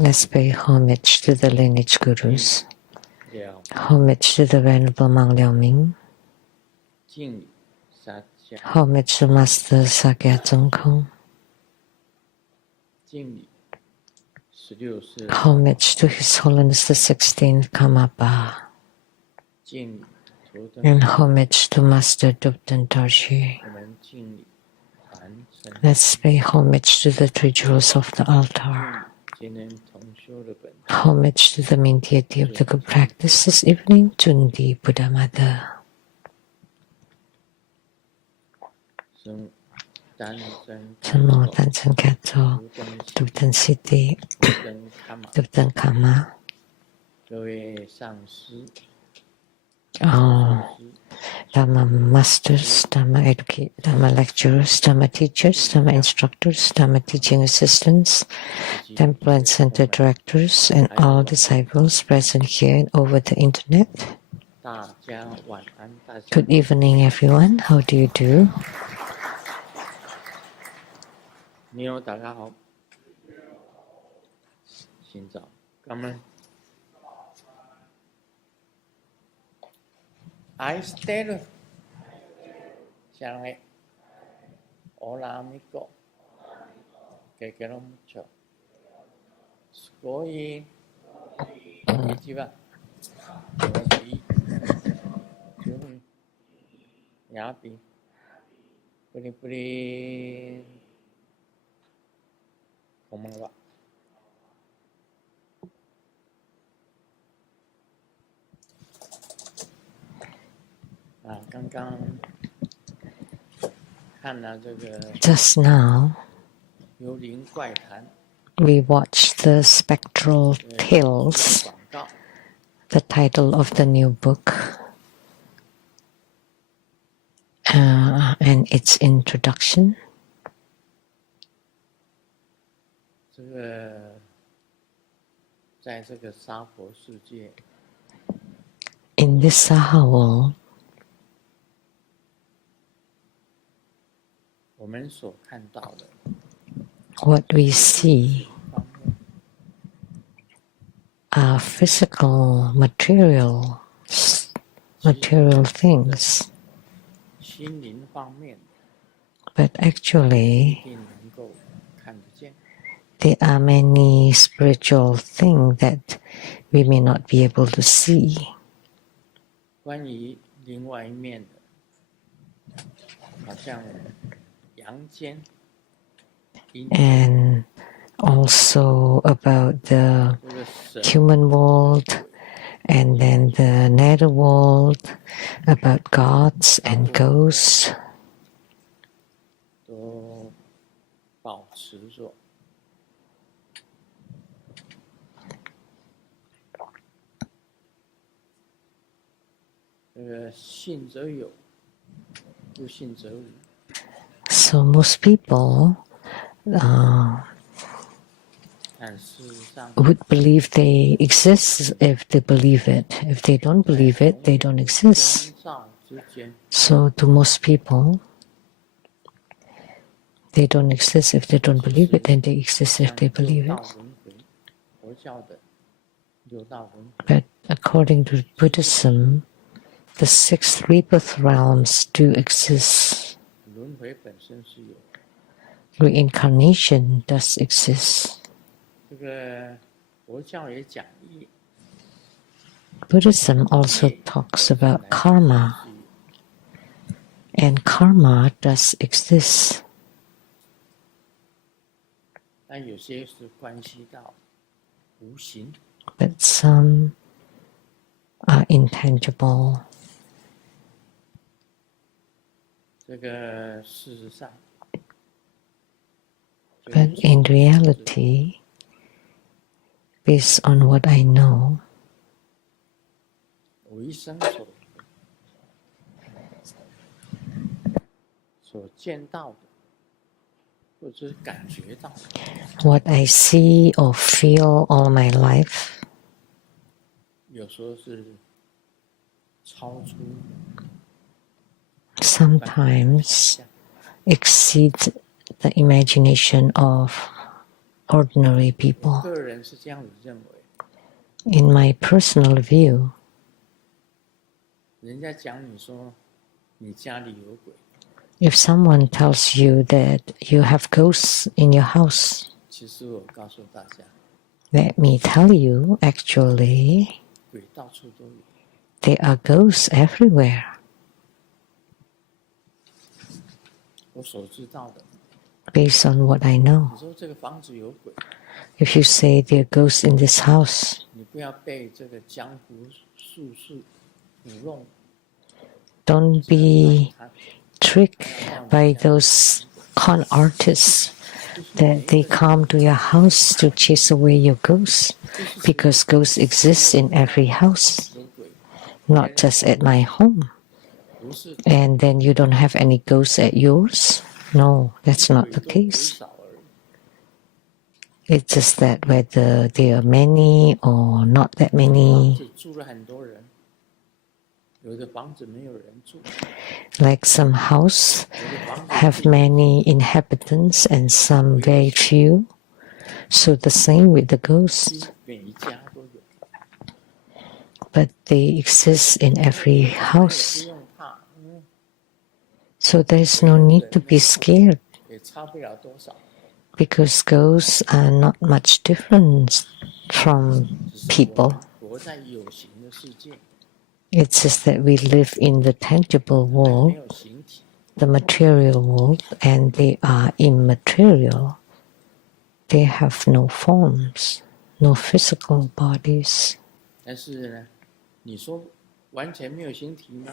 Let's pay homage to the lineage gurus, homage to the Venerable Mang Liao Ming, homage to Master Sakya Tsung Kong, homage to His Holiness the 16th Karmapa, and homage to Master Dupten Dorji. Let's pay homage to the three jewels of the altar. Homage to the main deity of the good practice this evening, Jundi Buddha Mother. Namo Tansen Kato, Dupten Siti, Dupten Kama. Dharma masters, Dharma educators, Dharma lecturers, Dharma teachers, Dharma instructors, Dharma teaching assistants, temple and center directors, and all disciples present here and over the internet. Good evening, everyone. How do you do? I stayed. Hola amigo, que quiero mucho. Skoy, konnichiwa. Jun, yapi, puri, konbanwa. 刚刚看了这个 Just now, 幽灵怪谈 we watched the Spectral Tales, 广告 the title of the new book, and its introduction. 这个在这个娑婆世界 In this Saha world, 我们所看到的 what we see 方面 are physical, material things, 心灵方面 but 一 actually 定能够看得见 there are many spiritual things that we may not be able to see. 关于另外一面的好像阳间 And also about the 这个神 human world, and then the nether world, about gods and ghosts, 都保持着 这个信则有，不信则无。 So most people 但事实上， would believe they exist if they believe it. If they don't believe it, they don't exist. 光照之间， So to most people, they don't exist if they don't believe it, and they exist if they believe 六 it. 道轮回，佛教的六道轮回， But according to Buddhism, the 6 rebirth realms do exist. 轮回本身是有。 Reincarnation does exist. 这个佛教也讲义， Buddhism also talks about karma, and karma does exist. 但有些是关系到无形， But some are intangible. 这个事实上， But in reality, based on what I know, 我一生所见到的，或者是感觉到的， what I see or feel all my life, 有时候是超出 sometimes exceeds the imagination of ordinary people. 个人是这样子认为。 In my personal view, 人家讲你说你家里有鬼， if someone tells you that you have ghosts in your house, 其实我告诉大家， let me tell you, actually, 鬼到处都有。 there are ghosts everywhere. 我所知道的， Based on what I know, 你说这个房子有鬼， if you say there are ghosts in this house, 你不要被这个江湖术士舞弄， don't be tricked by those con artists that they come to your house to chase away your ghosts, because ghosts exist in every house, 有鬼， not just at my home. 不是 And then you don't have any ghosts at yours? No, that's not 鬼 the 多鬼 case. 少而已。 It's just that whether there are many or not that 房 many, 子住了很多人，有的房子没有人住， like some house 有的房子 have many inhabitants and some very few. So the same with the ghosts, 每一家都有。 but they exist in every 不 house. 用怕， So there's no need to be scared, 也差不了多少。 because ghosts are not much different from 只是我 people. 们活在有形的世界， It's just that we live in the tangible 没 world, 有形体， the material world, and they are immaterial. They have no forms, no physical bodies. 但是呢，你说完全没有形体吗？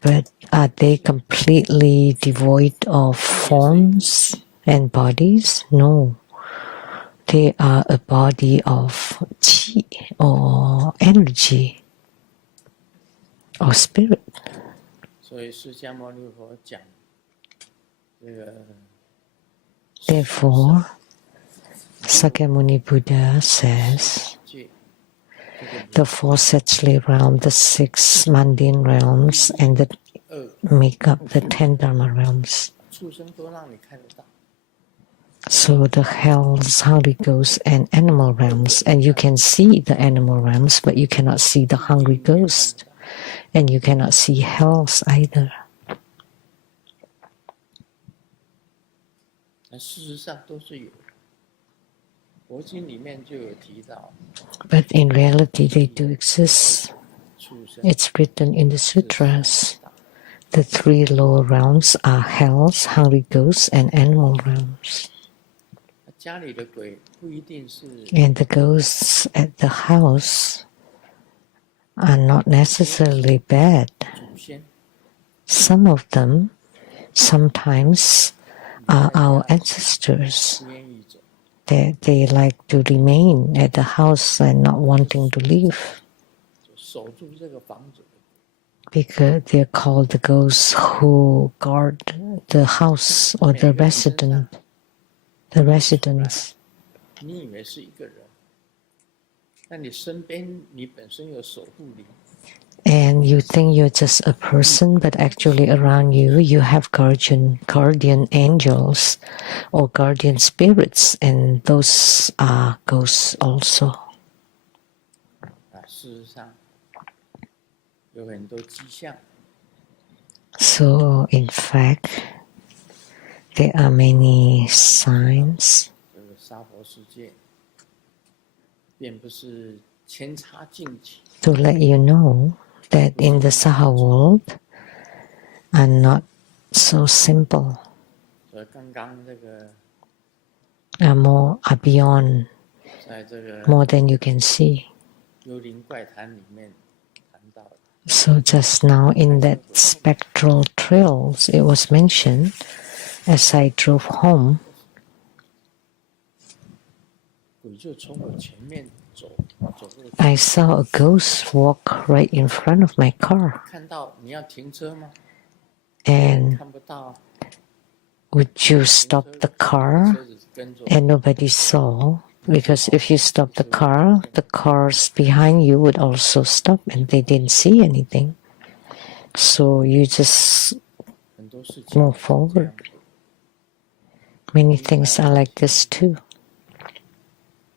But are they completely devoid of forms and bodies? No. They are a body of qi or energy or spirit. 所以释迦牟尼佛讲这个， Therefore, Sakyamuni Buddha says, 界这个 the four Setchli realms, the six mundane realms, and that make up the 10 Dharma realms. 畜生都让你看得到， So the hells, Holy Ghosts, and animal realms, and you can see the animal realms, but you cannot see the hungry ghost, and you cannot see hells either. 那事实上都是有的。佛经里面就有提到， But in reality, they do exist. 畜生 It's written in the 是 sutras. The three lower realms are hells, hungry ghosts, and animal realms. 家里的鬼不一定是 And the ghosts at the house are not necessarily bad. 祖先， Some of them sometimes are our ancestors. 不愿意走， They like to remain at the house and not wanting to leave, 就守住这个房子的。 because they're called the ghosts who guard the house or the residents. 你以为是一个人，但你身边你本身有守护灵， And you think you're just a person, but actually around you, you have guardian angels or guardian spirits, and those are ghosts also. 事实上有很多迹象， So, in fact, there are many signs 这个娑婆世界，并不是千差竞起， to let you know that in the Saha world are not so simple, 所以刚刚这个 are beyond 在这个 more than you can see. 幽灵怪谈里面谈到的， So just now in that spectral trails, it was mentioned as I drove home, 鬼就从我前面走过去， I saw a ghost walk right in front of my car. 看到你要停车吗？ And 看不到， would you stop the car? 车子跟着， And nobody saw, because if you stop the cars behind you would also stop, and they didn't see anything. So you just 很多事情 move forward. Many things are like this too.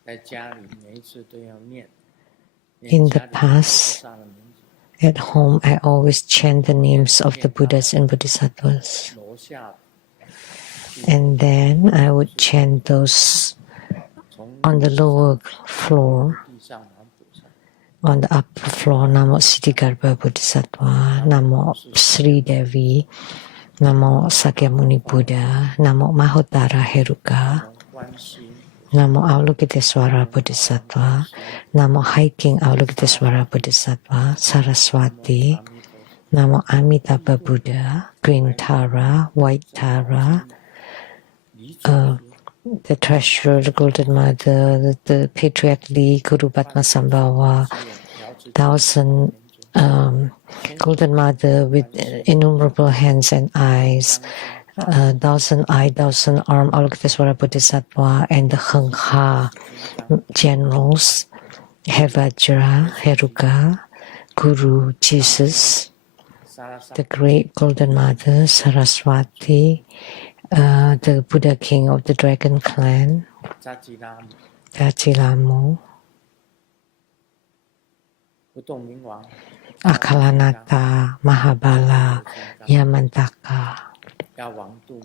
在家里每一次都要念 In the 家里的菩 past, 萨的名字， at home, I always chant the names of the Buddhas and Bodhisattvas. 楼下 And then I would chant those 从 on the lower floor. 地上拿菩萨， On the upper floor, Namo Siddhigarbha Bodhisattva, Namo Sri Devi, Namo Sakyamuni Buddha, Namo Mahotara Heruka, 从观世音菩萨， Namo Avalokitesvara Bodhisattva, Namo Hiking Avalokitesvara Bodhisattva, Saraswati, Namo Amitabha Buddha, Green Tara, White Tara, 离主 the Treasurer, the Golden Mother, the Patriarch Lee, Guru Padmasambhava, 1,000 Golden Mother with innumerable hands and eyes, 1,000 eye, 1,000 arm, Avalokitesvara Bodhisattva, and the Hengha generals, Hevajra, Heruka, Guru, Jesus, 沙拉萨 the great Golden Mother, Saraswati, the Buddha King of the Dragon Clan, 扎基拉姆 Gajilamu, 不动明王 Akalanata, Mahabala, Yamantaka, 要王度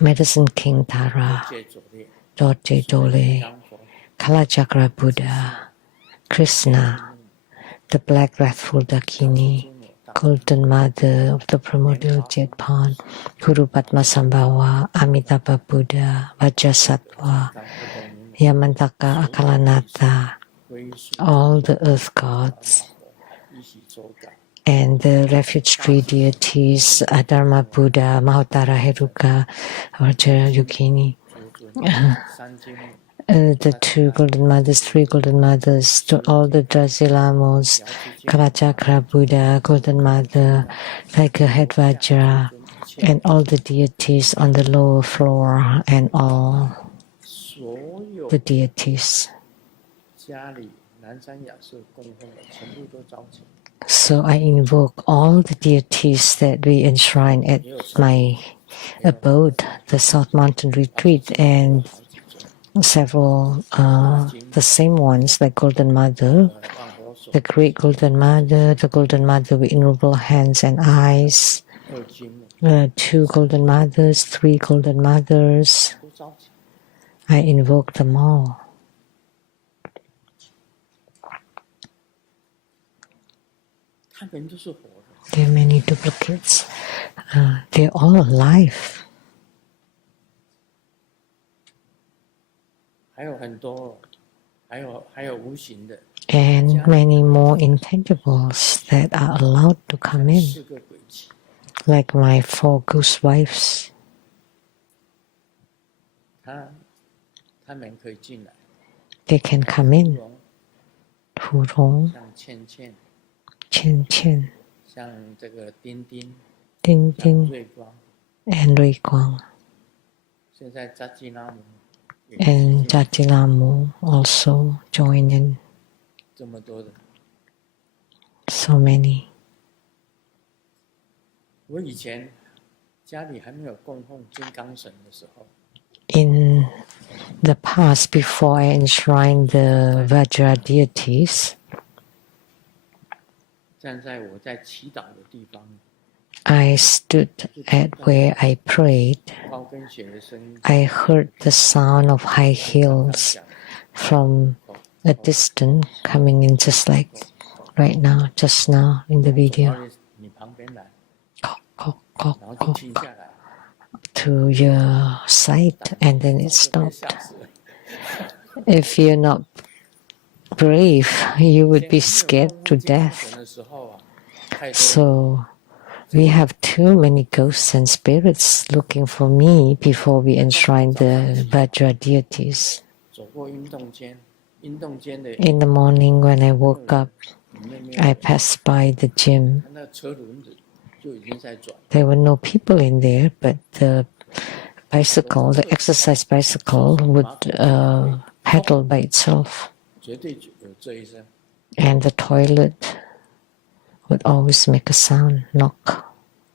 Medicine King Tara, 戒左列 Dorje Dole, 当佛 Kalachakra Buddha, Krishna, the Black Wrathful Dakini, Golden Mother of the Primordial Jetpan, Guru Padmasambhava, Amitabha Buddha, Vajrasattva, 当不动明王 Yamantaka, Akalanata, 归属 all the earth gods, 一起周改， and the refuge tree deities, Adharma Buddha, Mahotara Heruka, Vajra Yukini, 诸尊三金木 the two golden mothers, three golden mothers, to all the Drasilamos, Kalachakra Buddha, Golden Mother, Tiger Head Vajra, and all the deities on the lower floor, and all 所有 the deities. 家里南山雅舍供奉的全部都招请， So I invoke all the deities that we enshrine at my abode, the South Mountain Retreat, and several, the same ones like Golden Mother, 万佛所 the great Golden Mother, the Golden Mother with innumerable hands and eyes, 二金木 two Golden Mothers, three Golden Mothers. 都招请， I invoke them all. 他们都是活的， There are many duplicates. They're all alive. 还有很多，还有无形的 And many more intangibles that are allowed to come in, 四个鬼气， like my 4 goose wives. 他们可以进来， They can come in. 容 Hu Rong, 像倩倩， Chen Chen, 像这个丁丁， Ding 像 Ding, 瑞光， and Rui Guang. 现在扎基拉姆也 And 进 Jatilamu also join in. 这么多的。 So many. 我以前家里还没有供奉金刚神的时候， In the past, before I enshrined the Vajra deities, 站在我在祈祷的地方， I stood at where I prayed. 高跟鞋的声音， I heard the sound of high heels from a distance coming in, just like right now, just now in the video. 你旁边来， Kok, kok, kok, 然后就 kok, 停下来， to your sight, and then it 被 stopped. 吓死了。 If you're not brave, you would be scared to 金刚 death. 神的时候啊，太多 So we have too many ghosts and spirits looking for me before we enshrine the Vajra deities. 走过运动间，运动间的 In the morning when I woke up, 里面没有 I 人， passed by the gym. 他那车轮子就已经在转， There were no people in there, but the bicycle, the exercise bicycle, would pedal by itself. 绝对有这一声。 And the toilet would always make a sound, knock,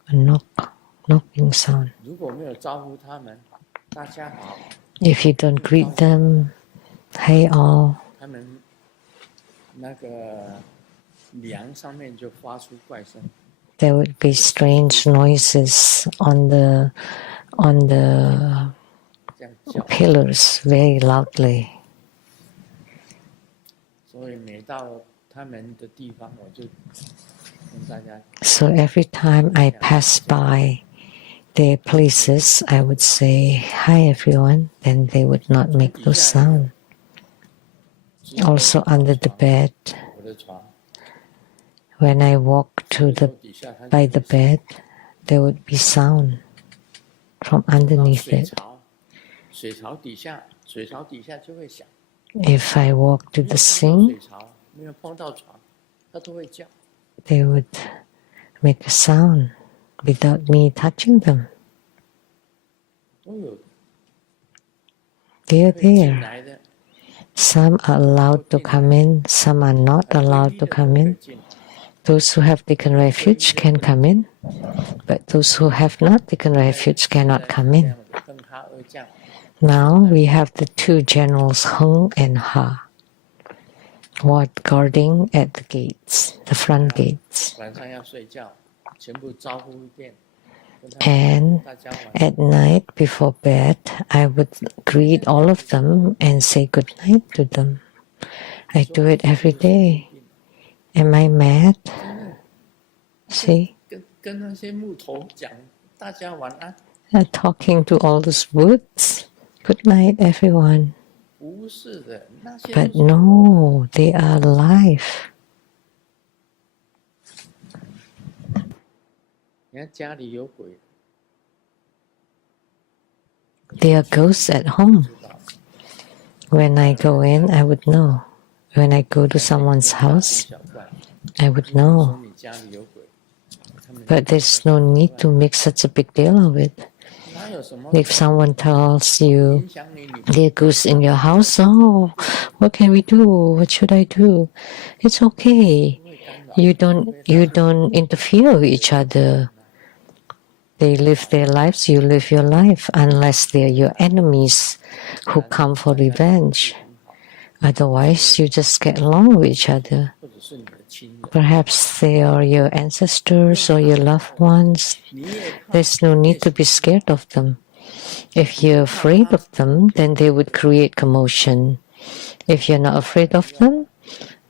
a knock, knocking sound. 如果没有招呼他们，大家好， If you don't greet them, Hey all, 他们那个梁上面就发出怪声。 there would be strange noises on the 这样叫， pillars very loudly. 所以每到他们的地方，我就跟大家 So every time I pass by their places, I would say, "Hi everyone," then they would not make no sound. Also under the bed, 我的床 when I walk to 手 the 底下它 by the bed, there would be sound from 到 underneath 水 it. 槽，水槽底下就会响。 If I walk to 没 the 有碰到 sink, 水槽，没有碰到床，它都会叫。 they would make a sound without me touching them. 都有 They're 会进 there. 来的， Some are allowed to come in, some are not 规 allowed 律 to 的都 come 会 in. 进来。 Those who have taken refuge can come in, but those who have not taken refuge cannot come in. 哼哈二将， Now we have the two generals Hung and Ha, guarding at the gates, the front gates. 晚上要睡觉，全部招呼一遍，跟他们 And 大家晚 at night before bed, I would greet all of them and say good night to them. I do it every day. Am I mad? 真的 See, 跟那些木头讲，大家晚安， talking to all those woods. Good night, everyone. 不是的，那些 But 都是 no, they are alive. 你看家里有鬼， They are ghosts at home. 知道 When I go in, I would know. When I go to someone's 大惊 house, 小怪。 I would 说 know. 你家里有鬼，他们 But there's no need to make such a big deal of it. 哪有什么 If someone tells you 影响你？你 there are ghosts in your house, oh, what can we do? What should I do? It's okay. 不会干扰， You don't interfere with each other. They live their lives, you live your life, unless they're your enemies who come for revenge. Otherwise, you just get along with each other. 或者是你的亲人， Perhaps they are your ancestors or your loved ones. 你也怕 There's no need to be scared of them. If you're afraid of them, then they would create commotion. If you're not afraid of them,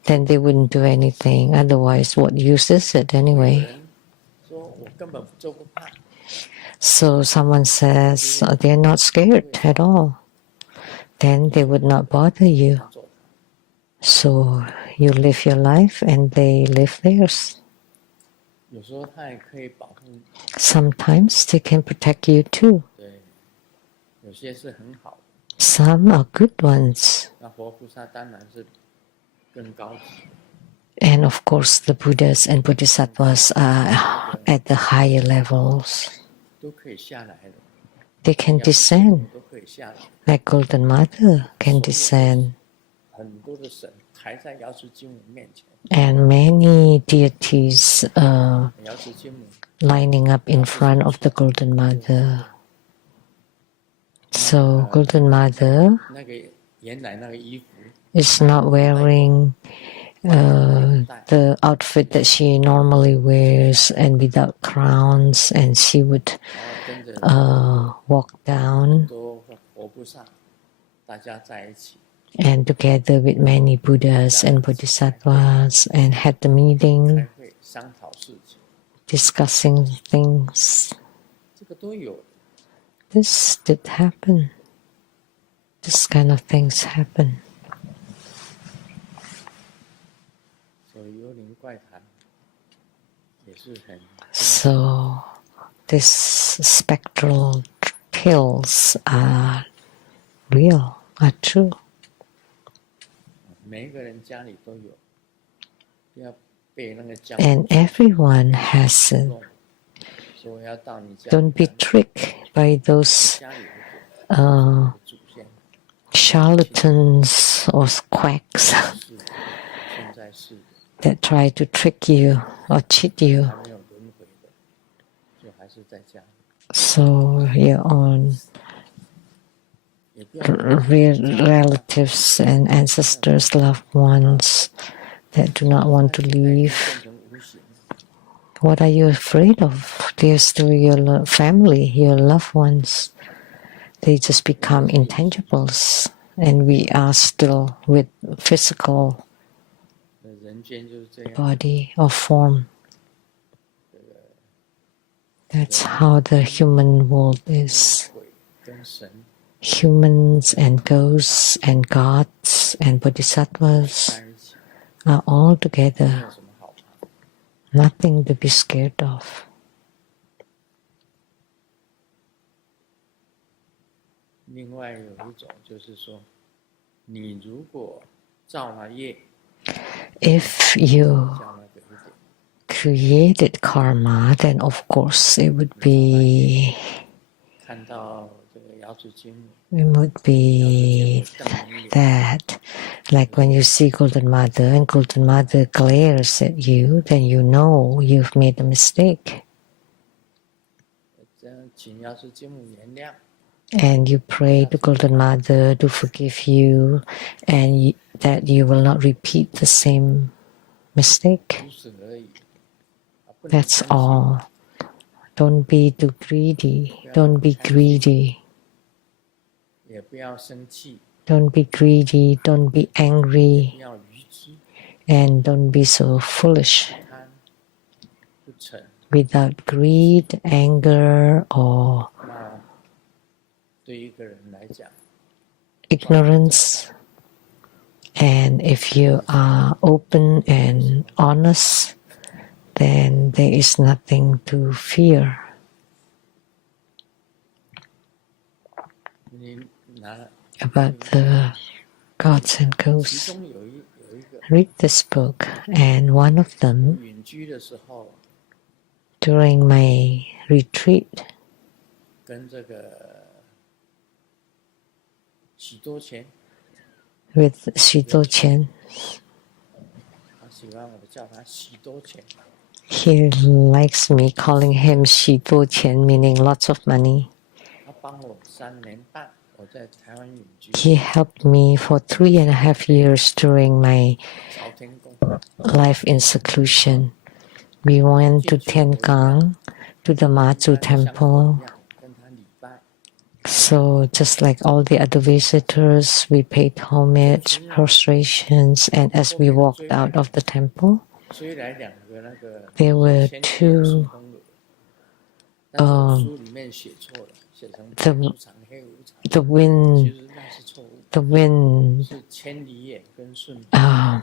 then they wouldn't do anything. Otherwise, what use is it 有 anyway? 人说我根本就不怕， So someone says they're not scared at all. Then they would not bother you. 做 So you live your life and they live theirs. 有时候他也可以保护， Sometimes they can protect you too. 对，有些是很好的。 Some are good ones. 那活菩萨当然是更高级， And of course, the Buddhas and Bodhisattvas are at the higher levels. 都可以下来的， They can descend, 都可以下来。 like Golden Mother can descend. 很多的神还在瑶池金母面前， And many deities 瑶池金母 lining up in front of the Golden Mother. So Golden Mother 那个原来那个衣服 is not wearing the outfit that she normally wears and without crowns, and she would 然后跟着 walk down 多活菩萨，大家在一起， and together with many Buddhas and Bodhisattvas and had the 开 meeting 会商讨事情， discussing things. 这个都有。 This did happen. This kind of things happen. 所以幽灵怪谈也是很 So these spectral tales are real, are true. 每一个人家里都有，不要被那个教 And everyone has it. 弄，说要到你家 Don't be tricked by those 家里的祖先 charlatans or quacks 是现在是 that try to trick you or cheat you. 还没有轮回的，就还是在家里。 So you're on relatives and ancestors, loved ones that do not want to leave. What are you afraid of? They're still your family, your loved ones. They just become intangibles, and we are still with physical body or form. That's how the human world is. Humans and ghosts and gods and bodhisattvas are all together. Nothing to be scared of. 另外有一种就是说，你如果造了业， If you created karma, then of course it would be 看到这个瑶池金母， it would be that, like when you see Golden Mother and Golden Mother glares at you, then you know you've made a mistake. 这样请瑶池金母原谅。 And you pray to Golden Mother to forgive you, and that you will not repeat the same mistake. That's all. Don't be too greedy. Don't be greedy. Don't be greedy. Don't be angry. And don't be so foolish. Without greed, anger, or ignorance, and if you are open and honest, then there is nothing to fear. About the gods and ghosts. Read this book, and one of them, during my retreat, 跟这个许多钱 with Shito Chen. 他喜欢我叫他许多钱 He likes me calling him Shito Chen, meaning lots of money. 他帮我3年半，我在台湾隐居 He helped me for 3.5 years during my 朝天宫 life in seclusion. We went to Tiangang, to the Mazu temple. 跟他礼拜 So just like all the other visitors, we paid homage, prostrations, and as we walked out of the temple, 虽然2个那个 there were 千里眼 two 顺风耳，但是我书里面写错了，写成黑无常黑无常， the 其 wind, 实那是错误， the wind, 是千里眼跟顺风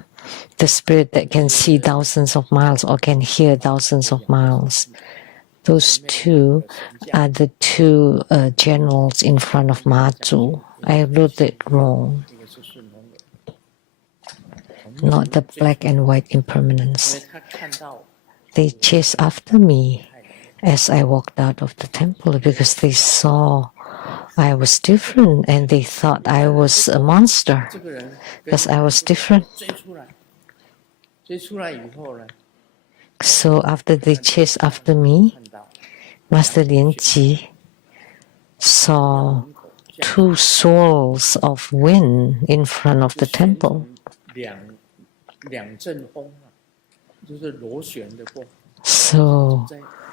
the spirit that can see thousands of miles or can hear thousands of miles. Those two are the two generals in front of Mazu. I wrote it wrong. 一个是顺风耳， Not the black and white 因 impermanence. 为他看到 They chased after me as I walked out of the temple because they saw I was different and they thought I was a monster 这个人 because I was different. 追出来以后呢， So after they chased after me, 看到 Master Lianji saw 门口 two swirls of wind in front of the temple. 两阵风啊，就是螺旋的风， So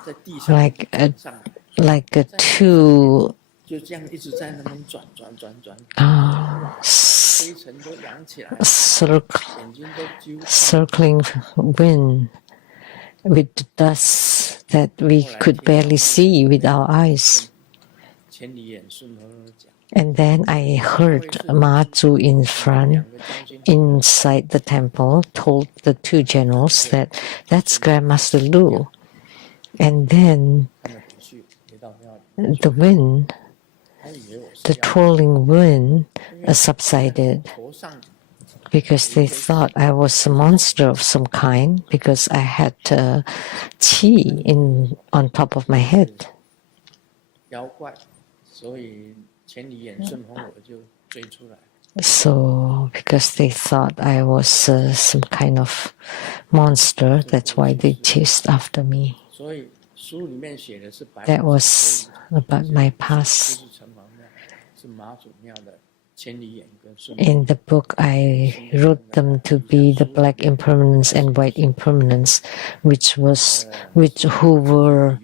在地上 like a, 上来， like a two 就这样一直在那边转， s- 灰尘都扬起来， circ- 眼睛都几乎看 circling wind with dust that we could barely see with our eyes. 千里眼顺风耳讲， And then I heard Mazu in front, 两个将军 inside the temple, told the two generals that that's Grandmaster Lu. And then 他们不去回到庙里， the wind, 他以为我是 the 妖 twirling wind subsided 头上 because they thought I was a monster of some kind because I had qi on top of my head. 妖怪，所以千里眼顺风耳就追出来。 So because they thought I was some kind of monster, that's why they chased after me. 所以书里面写的是白 That was about my past. 是城隍庙，是是妈祖庙的千里眼跟顺 In the book, I wrote them to be the black impermanence and white impermanence, who were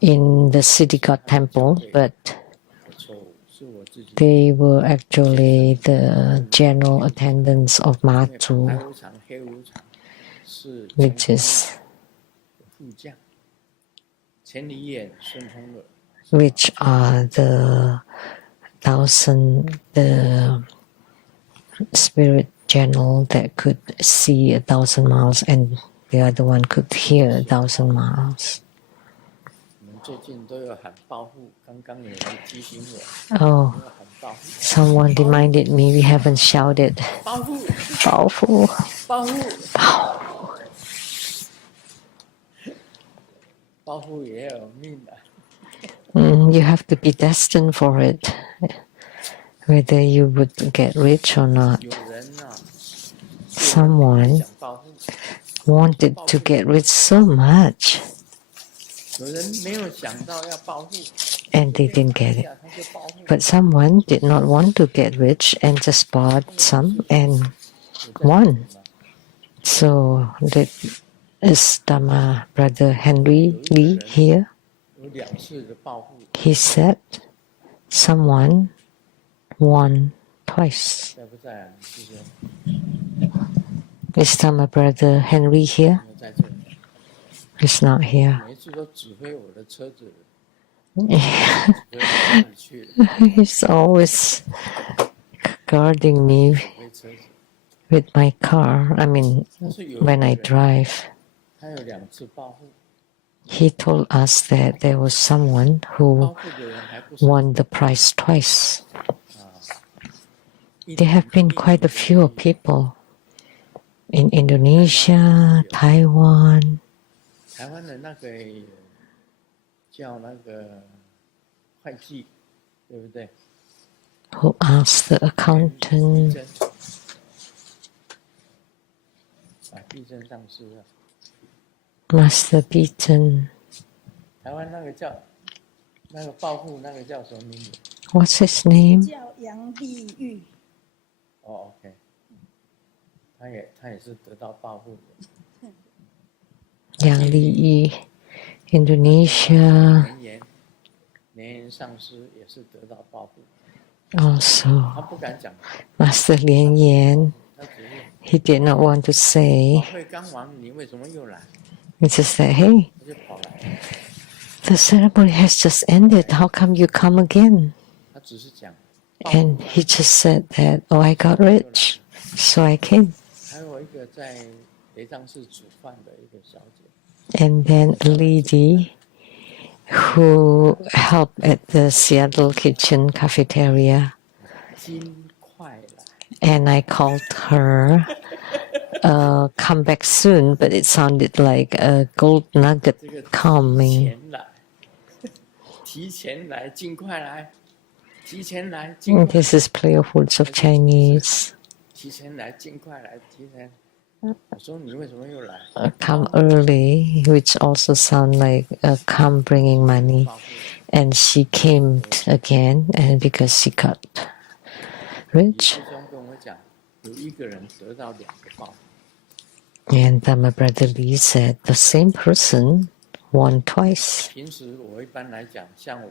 in the city god temple, but 的错误，是我自己。 they were actually the general attendants of 因为 Matu, 白无常、黑无常是 which 乾 is 坤庙的副将，千里眼、顺风耳 which are the spirit general that could see 1,000 miles, and the other one could hear 1,000 miles. 我们最近都有喊报复，刚刚有人提醒我， Oh, 没有喊报复， someone reminded me we haven't shouted 报复， powerful. 报复，报复也有命的。You have to be destined for it, whether you would get rich or not. 有人啊， Someone 想报复， wanted to get rich so much, 有人没有想到要报复， and they didn't get it. 他就报复。 But someone did not want to get rich and just bought some and won. So is Dhamma Brother Henry Lee here? 有2次的报复， He said someone won twice. 在不在啊？师兄， Is Dhamma Brother Henry here? 没有在这里。 He's not here. 每一次都指挥我的车子，指挥我哪里去了， He's always guarding me 指挥车子。 with my car. I mean, 但是有 when I 一个人， drive. 他有2次报复， He told us that there was someone 报 who 复的人还不少。 won the prize twice. 一 There have been quite a few people in Indonesia, Taiwan, 台湾的那个叫那个会计，对不对？ who asked the accountant, 地震上师啊， Master Beaton, 台湾那个叫那个报复那个叫什么名字？ what's his name? 叫杨丽玉，哦 ，OK， 他也是得到报复的。 Yang Li, Indonesia 莲岩上师也是得到报复， also. 他不敢讲， Master Lian Yan, 他只是 he did not want to say. 法会刚完，你为什么又来？ He just said, hey, 他就跑来， the ceremony has just ended. How come you come again? 他只是讲。 And he just said that, oh, I got rich, so I came. 还有一个在雷藏寺煮饭的一个小姐， And then a lady who helped at the Seattle kitchen cafeteria, 金快来， and I called her, come back soon, but it sounded like a gold nugget 这个 coming. 前来，提前来，尽快来，提前来，尽快来， This is playful of Chinese. 提前来，尽快来，提前。我说你为什么又来？ Come early, which also sound like come bringing money. 报复 And she came again, and because she got 李 rich. 师兄跟我讲，有一个人得到2个报复。 And my brother Lee said the same person won twice. 平时我一般来讲，像我，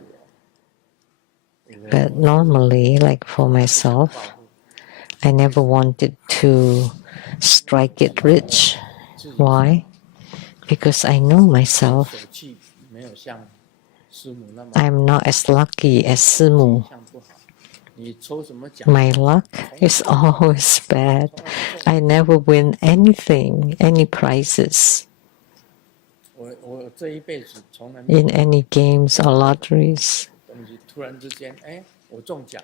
But normally, like for 报 myself, 复 I never wanted to strike it rich. 自己 Why? Because I know myself. 手气没有像师母那么 I'm not as lucky as Simu. 相不好。你抽什么奖？ My luck is always bad. I never win anything, any prizes 我这一辈子从来没有 in any games or lotteries. 东西，突然之间，哎，我中奖，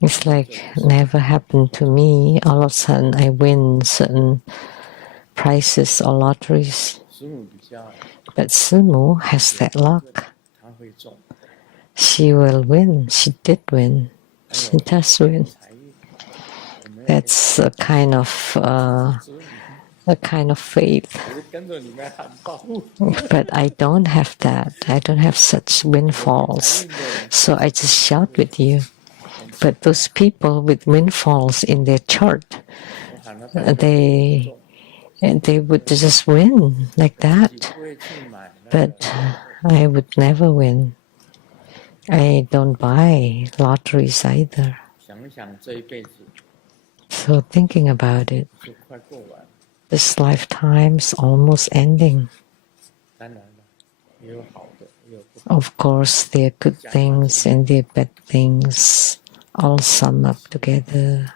It's like never happened to me. All of a sudden, I win certain prizes or lotteries. 师母比较 But Simu has that luck. 他会中， She will win. She did win. She does win. 财运，我没有 That's a kind of 师母 a kind of faith. 我就跟着你们喊报复。 But I don't have that. I don't have such windfalls. So I just shout with you. But those people with windfalls in their chart, 我喊他拜托你做 they would just win like 自己 that. 不会去买那 But 个 I would never win. I don't buy lotteries either. 想一想这一辈子 So thinking about it, 就快过完了。 this lifetime's almost ending. 当然了，也有好的，也有不好的。 Of course, there are good things and there are bad things, all sum up together.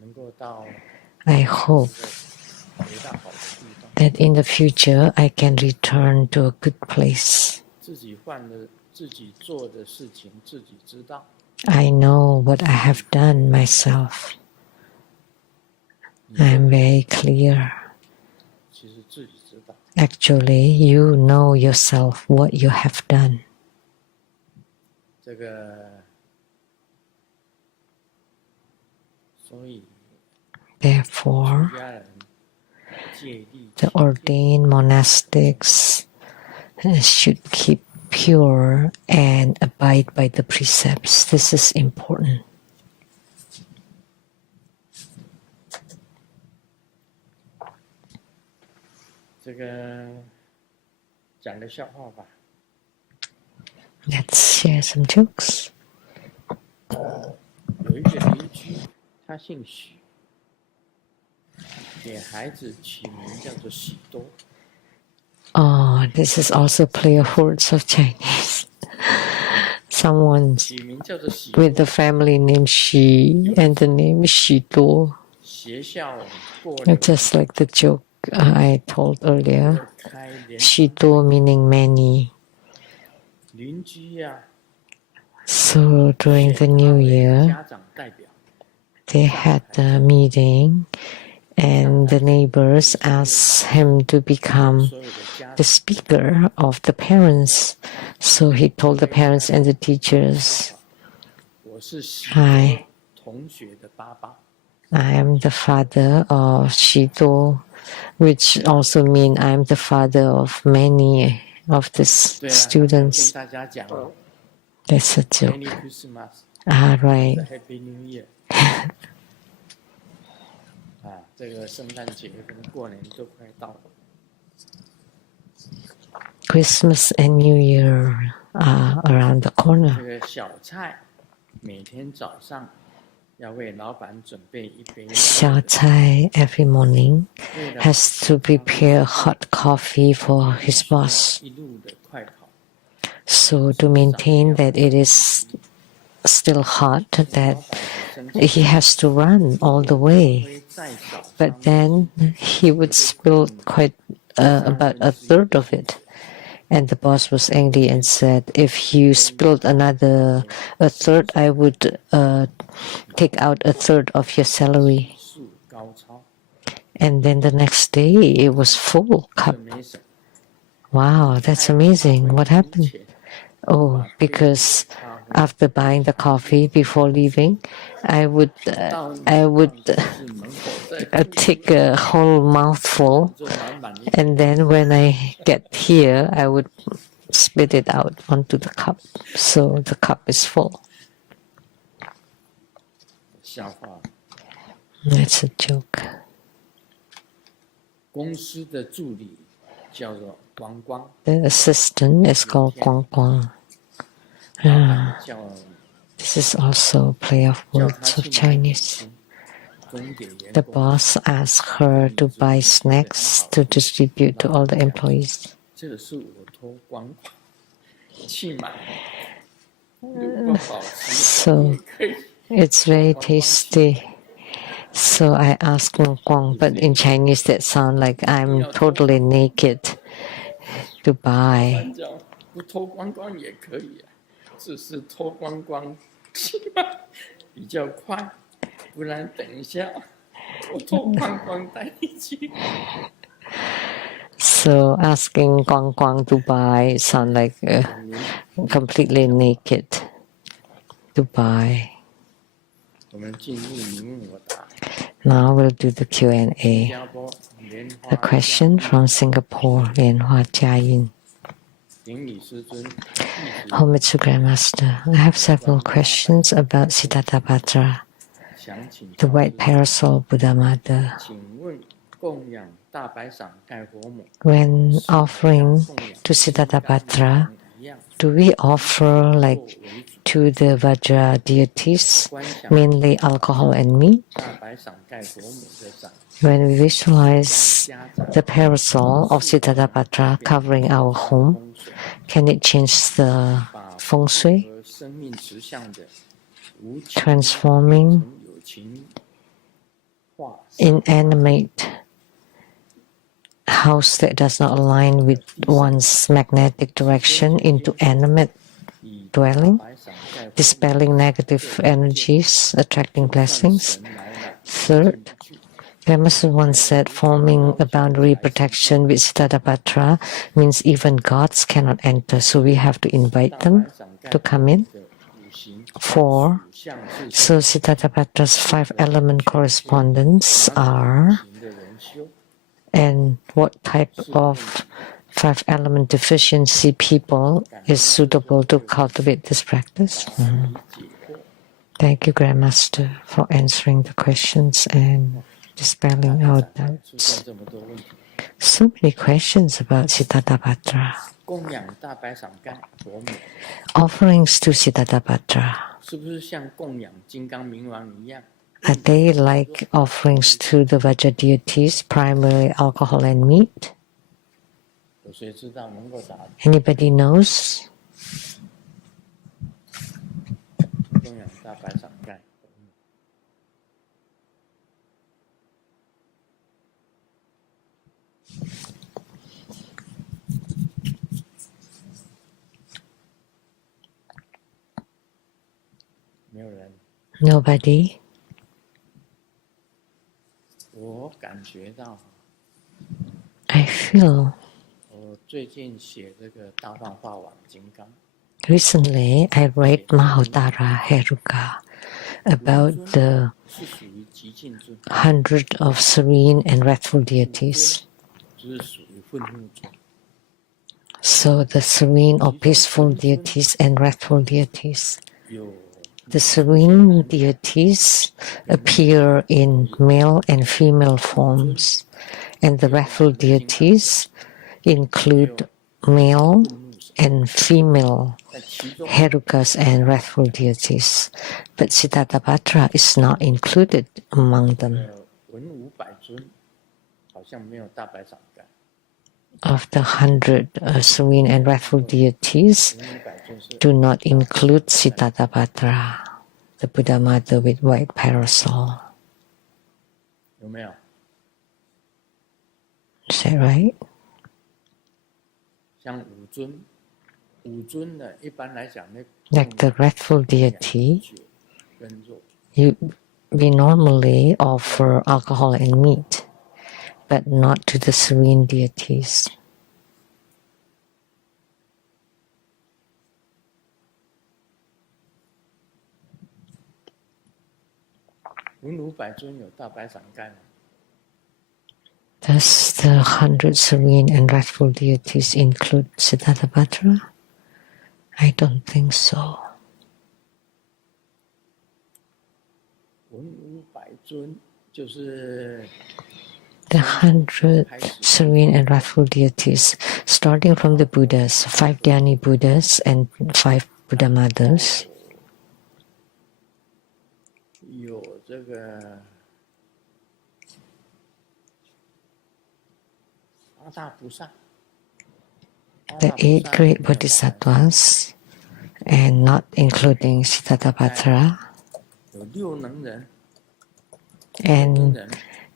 能够到 I hope 回到好的地方， that in the future I can return to a good place. 自己犯的、自己做的事情自己知道。 I know what I have done myself. I'm very clear. 其实自己知道， Actually, you know yourself what you have done. 这个，所以 Therefore, 出家人戒律 the ordained monastics should keep pure and abide by the precepts. This is important. 这个讲个笑话吧。 Let's share some jokes. 有一个邻居，他姓许，给孩子起名叫做喜多。 Oh, this is also play of words of Chinese. Someone 起名叫做喜多， with the family name Xi and the name Xi Duo. 学校过了 Just like the joke I told earlier. 开联 Xi Duo meaning many. 邻居呀、 So during the new year, 家长代表 they had a meeting and the neighbors asked him to become 所有的家 the speaker of the parents. So he told the parents and the teachers, 我是喜 Hi. 多同学的爸爸， I am the father of Shido, which also means I am the father of many of the 对啊，跟 students. 大家讲 That's a joke. Merry Christmas， Right. Happy New Year 啊，这个圣诞节跟过年都快到了。 Christmas and New Year are around the 这 corner. 个小菜每天早上要为老板准备一杯 Xiao Cai every morning has to prepare hot coffee for his boss. 一路的快跑， So to maintain that it is still hot, that he has to run all the way. 会再少 But then he would spill quite about a third of it. And the boss was angry and said, if you spilled a third, I would take out a third of your salary. 数高超， And then the next day, it was full 这 cup. 没什么。 Wow, that's amazing. What happened? Oh, because after buying the coffee before leaving, I would take a whole mouthful, 就满满一 and then when I get here, I would spit it out onto the cup, so the cup is full. 笑话。 That's a joke. 公司的助理叫做光光， The assistant is called Guang Guang. 老板叫 This is also a play of 叫 words 他 of 去买点 Chinese. 心，分给员 The 工。 boss asked her to buy snacks to distribute to all the employees. 这个是我托光光去买，如果好吃， So 你也可以。 it's very tasty. So I asked Guang Guang, but in Chinese that sound like I'm totally naked to buy. 讲不偷光光也可以啊，只是偷光光去买比较快，不然等一下我偷光光带你去。 So asking Guang Guang to buy sound like completely naked to buy. 我们进入你问我答。 Now we'll do the Q&A. 新加坡莲 A 花 question from Singapore, Lian Hua Jia Yin. Homage to Grandmaster. I have several questions about Siddhartha the white parasol Buddha Mother. When offering to Siddhartha, do we offer like to the Vajra deities, mainly alcohol and meat? When we visualize the parasol of Siddhartha covering our home, can it change the feng shui, transforming inanimate house that does not align with one's magnetic direction into animate dwelling, dispelling negative energies, attracting blessings? Third, Grandmaster once said forming a boundary protection with Siddhartha means even gods cannot enter, so we have to invite them to come in. 4. So Siddhartha's 5-element correspondence are, and what type of 5-element deficiency people is suitable to cultivate this practice? Thank you, Grandmaster, for answering the questions and dispelling our doubts. So many questions about Siddhartha. Offerings to Siddhartha. Are they like offerings to the Vajra deities, primarily alcohol and meat? Anybody knows? Nobody? I feel recently I read Mahotara Heruka about the 100 of serene and wrathful deities. So the serene or peaceful deities and wrathful deities. The serene deities appear in male and female forms, and the wrathful deities include male and female Herukas and wrathful deities, but Siddhartha is not included among them. Of the 100 serene and wrathful deities, do not include Siddhartha, the Buddha Mother with white parasol. Is that right? Like the wrathful deity, we normally offer alcohol and meat, but not to the serene deities. Does the 100 serene and wrathful deities include Siddhartha? I don't think so. The 100 serene and wrathful deities, starting from the Buddhas, 5 Dhyani Buddhas and 5 Buddha Mothers. The 8 great bodhisattvas, and not including Siddhartha, and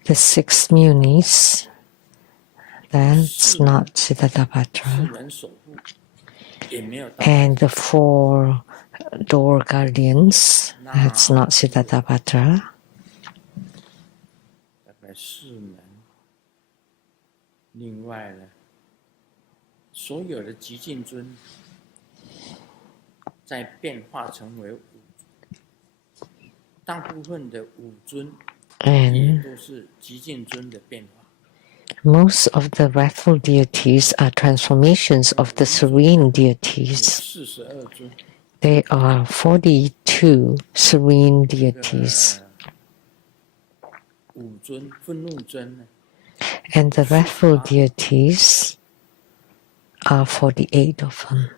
the 6 munis, that's not Siddhartha, and the 4 door guardians, that's not Siddhartha. And Most of the wrathful deities are transformations of the serene deities. 42尊， There are 42 serene deities, 5尊愤怒尊呢， and the wrathful deities are 48 of them.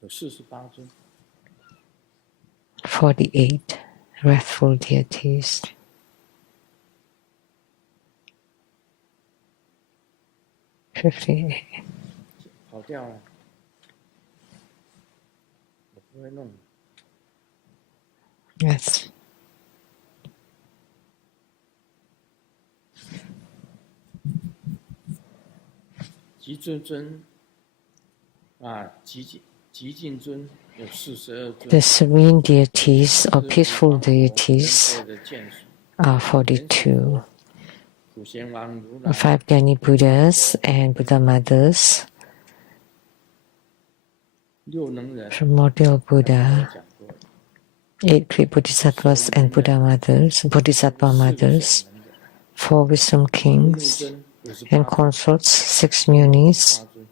有48尊， 48 wrathful deities. 58. 跑掉了，我不会弄。 Yes. 极尊尊啊，极尽尊有42尊， The serene deities or peaceful 是五方佛 deities 跟佛的眷属， are 42. 普贤王如来， 5 Dhyani Buddhas and Buddha mothers, 六能人， primordial 刚才 Buddha, 讲过了， 8 great bodhisattvas and Buddha mothers, Bodhisattva 四个 mothers, 小能人， 4 wisdom 愤怒 kings 尊 and 58 consorts, 6 munis, 尊，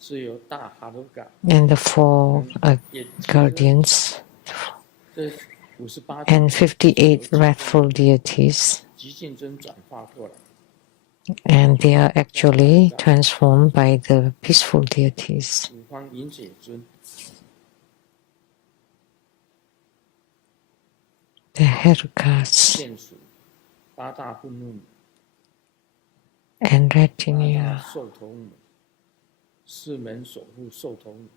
是由大哈鲁嘎， and the 4 也其实 guardians, 这58 and 尊 58 wrathful deities, 极尽尊转化过来， and they are actually transformed by the peaceful deities. 五方饮水尊， The Herukas 眷属八大愤怒母， and 八大 retinue, 兽头母，四门守护兽头母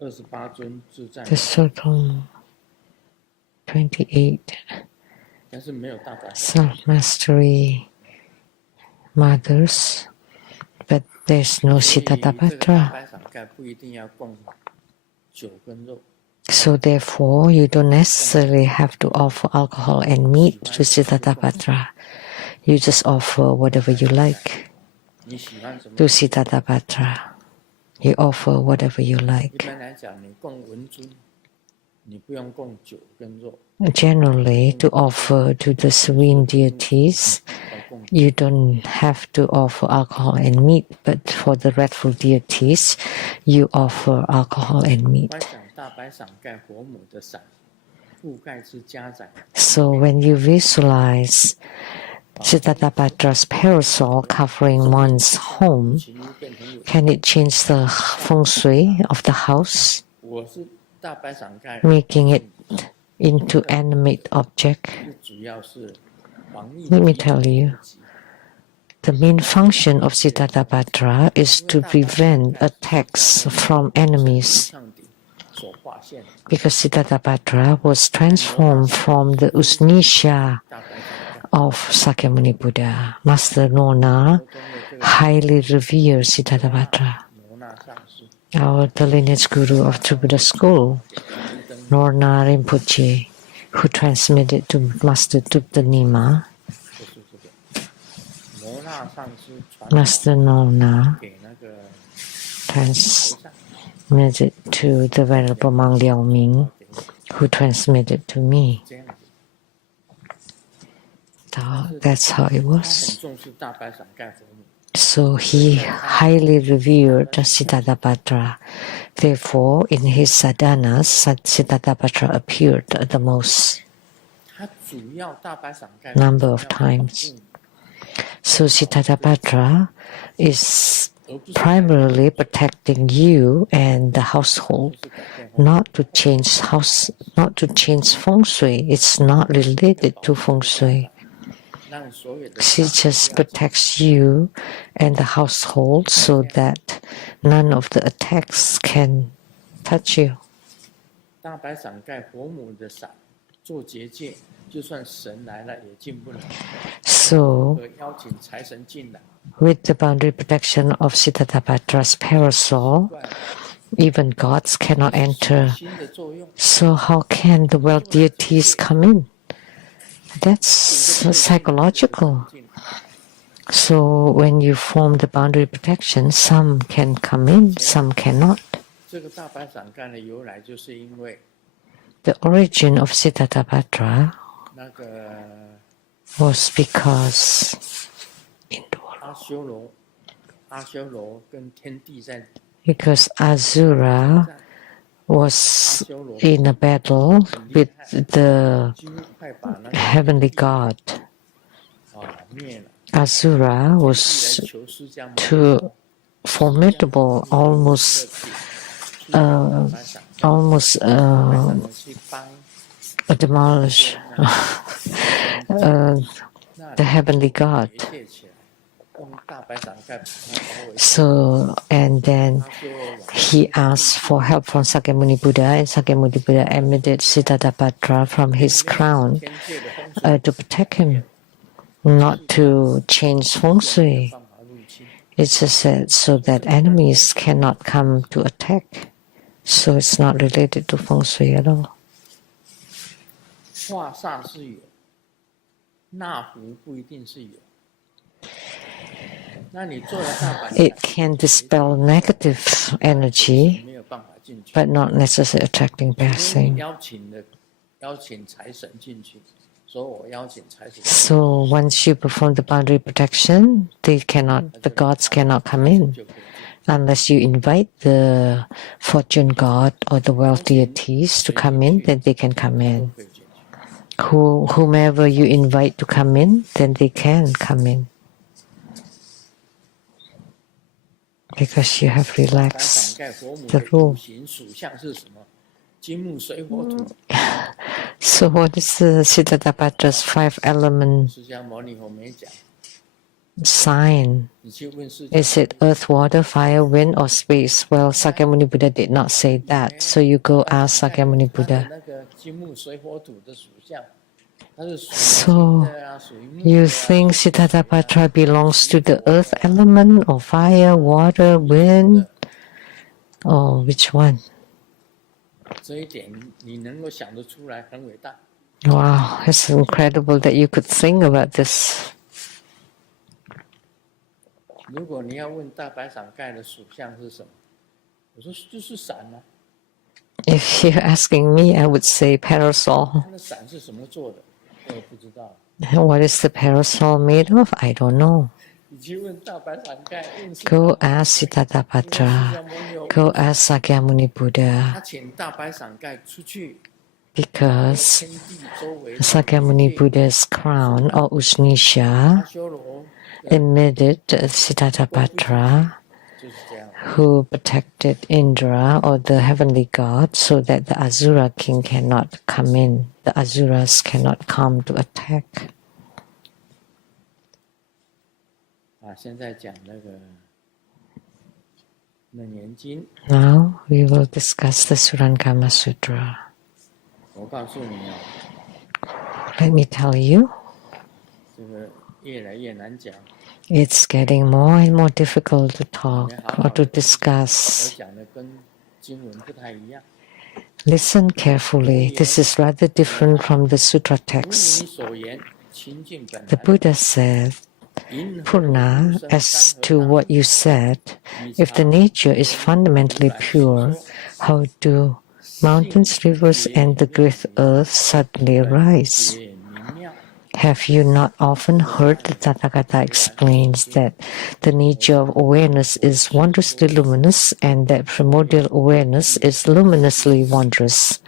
，28尊自在 the Sotom, 28但是没有大白， self-mastery mothers, but there's no 所以这个大 Siddhartha 白伞盖不一定要供酒跟肉， So therefore, you don't necessarily have to offer alcohol and meat to Siddhartha. You just offer whatever you like 你喜欢什么 to？Siddhartha. You offer whatever you 一 like. 般来讲，你供文尊，你不用供酒跟肉， Generally, to offer to the serene deities, 要供 you don't have to offer alcohol and meat, but for the wrathful deities, you offer alcohol and meat. 观想大白伞盖火母的伞，覆盖之家宅， So when you visualize Siddhartha's parasol covering one's home, 情欲变成有。 can it change the feng shui of the house, 我是大白伞盖， making it into animate object? 是主要是防疫 Let me tell you, 疾 the main function of Siddhartha is to prevent attacks from enemies, 上帝所划线， because Siddhartha was transformed from the Usnisha 大白伞盖 of Sakyamuni Buddha. Master Nona 中的这个 highly revered Siddhartha. 罗纳上师， Our the lineage guru of the Buddha school, 灯 Norna Rinpoche, who transmitted to Master Tuptanima. 就是这个罗纳上师传 Master Nona 给那个 transmitted 头上， to the Venerable Mang Liao Ming, who transmitted to me. 这样子。 So that's how it 他 was. 很重视大白伞盖佛母， So he highly revered Siddhartha. Therefore, in his sadhanas, Siddhartha appeared the most 他主要大白伞盖 number of 主要保护 times. So Siddhartha is 而不是 primarily protecting you and the household, 是改变环 not to change house, not to change feng shui. It's not related to feng shui. 让所有的 She just protects you and the household so that none of the attacks can touch you. 大白伞盖佛母的伞做结界，就算神来了也进不来。 So, 和邀请财神进来， with the boundary protection of Siddhartha's parasol, 怪了 even gods cannot enter. 新的作用， So, how can the world deities come in? That's psychological. 进来 So, when you form the boundary protection, some can come in, some cannot. 这个大白伞盖的由来，就是因为 The origin of Siddhartha 那个 was because 阿修罗跟天地在 because Asura was in a battle with the 几乎快把那个 heavenly god. 灭了。 Asura 来 was 求释迦牟尼 too formidable, almost 去大白伞盖 almost 去帮 demolish 那 the heavenly god. 结界起来，用大白伞盖把它包围。 So, and then 阿修罗王 he asked for help from Sakyamuni Buddha, and Sakyamuni Buddha emitted Siddhartha from his crown 天界的风水 to protect him, not to change feng shui. 办法入侵， It's just said so that enemies cannot come to attack. So it's not related to feng shui at all. 化煞是有，纳福不一定是有。那你做了大白 It 伞， can dispel negative energy, 没有办法进去。 but not necessarily attracting 所以 blessing. 你邀请财神进去，所以我邀请财神。 So once you perform the boundary protection, the gods cannot come in. Unless you invite the fortune god or the wealth deities to come in, then they can come in. Whomever you invite to come in, then they can come in. Because you have 白伞 relaxed 盖佛母 the 的五 rule. 行属相是什么？金木水火土。 So what is the Siddhartha's 5-element 释迦牟尼佛没讲， sign? 你去问释迦 Is it earth, water, fire, wind, or space? Well, Sakyamuni Buddha did not say that. So you go ask Sakyamuni 他的 Buddha. 那个金木水火土的属相，它是属金 So 的啊，属于木的啊 you think Siddhartha belongs to the earth element, or fire, water, wind, or which one? 这一点你能够想得出来，很伟大。 Wow, it's incredible that you could think about this. 如果你要问大白伞盖的属相是什么，我说就是伞啊。 If you're asking me, I would say parasol. 它的伞是什么做的？我也不知道。 What is the parasol made of? I don't know. 你去问大白伞盖，问释迦 Go 牟尼 ask Siddhartha. Go ask Sakyamuni 他 Buddha. 请大白伞盖出去， Because 天地周围 Sakyamuni Buddha's crown or 阿 Usnisha 修罗 emitted Siddhartha 就是这样。 who protected Indra or the heavenly god so that the Asura king cannot come in. The Asuras cannot come to attack. 现在讲那个楞严经， Now we will discuss the Surangama Sutra. 我告诉你啊， Let me tell you, 这个越来越难讲。 it's getting more and more difficult to talk 你好 or 好 to 地， discuss. 我讲的跟经文不太一样。 Listen carefully. This is rather different from the sutra 如你 text. 所言，清净本 The 来， Buddha said, 因何 Purna, 无生 as 山 to 河 what 大 you said, 你 if the 常 nature is fundamentally 如来 pure, 说 how do mountains, rivers, and the great earth suddenly 本 rise? 觉明妙， Have you not often heard the Tathagata explains that the nature of awareness is wondrously luminous and that primordial awareness is luminously wondrous?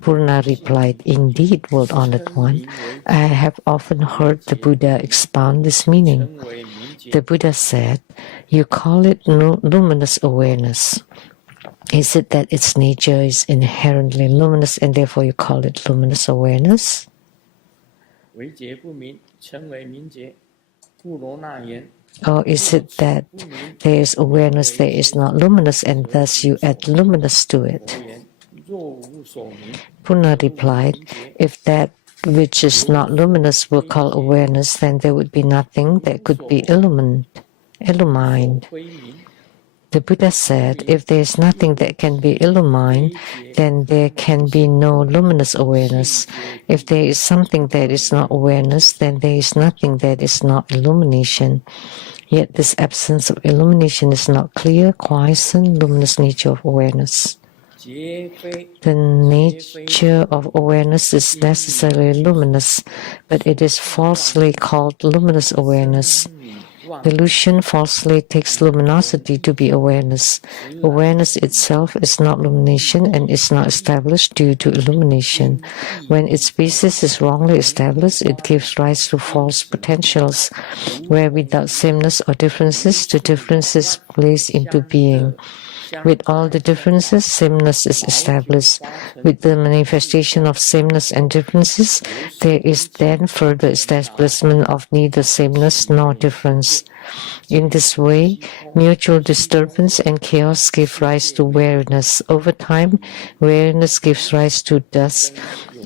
Purna replied, Indeed, world honored one, I have often heard the Buddha expound this meaning. 称为明觉 The Buddha said, You call it luminous awareness. Is it that its nature is inherently luminous and therefore you call it luminous awareness? 为觉不明，称为明觉。故罗那言， Or is it that there is awareness that is not luminous and thus you add luminous to 佛 it? 言：若无所明， Purna replied, If that which is not luminous were called awareness, then there would be nothing that could be illumined. 非明， The Buddha said, if there is nothing that can be illumined, then there can be no luminous awareness. If there is something that is not awareness, then there is nothing that is not illumination. Yet this absence of illumination is not clear, quiescent, luminous nature of awareness. The nature of awareness is necessarily luminous, but it is falsely called luminous awareness. Delusion falsely takes luminosity to be awareness. Awareness itself is not illumination and is not established due to illumination. When its basis is wrongly established, it gives rise to false potentials, where without sameness or differences, the differences place into being. With all the differences, sameness is established. With the manifestation of sameness and differences, there is then further establishment of neither sameness nor difference. In this way, mutual disturbance and chaos give rise to wariness. Over time, wariness gives rise to dust,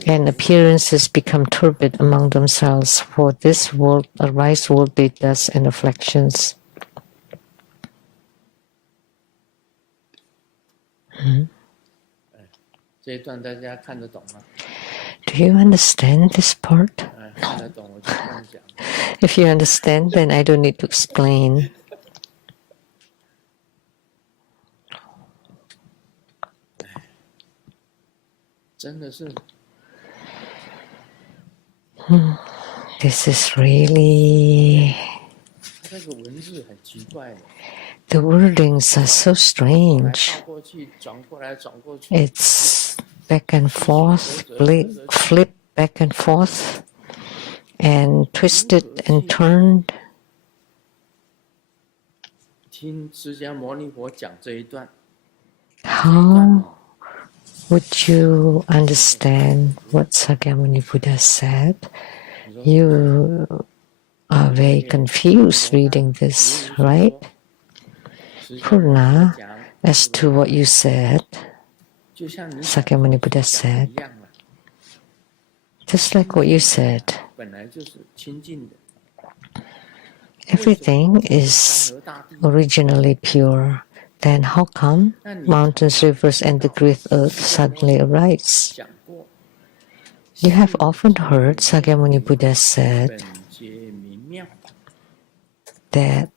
and appearances become turbid among themselves. For this world arise worldly dust and afflictions. Do you understand this part? If you understand, then I don't need to explain. This is really... The wordings are so strange. It's back and forth, flip back and forth, and twisted and turned. How would you understand what Sakyamuni Buddha said? You are very confused reading this, right? Purna, as to what you said, Sakyamuni Buddha said, just like what you said, everything is originally pure. Then how come mountains, rivers, and the great earth suddenly arise? You have often heard Sakyamuni Buddha said that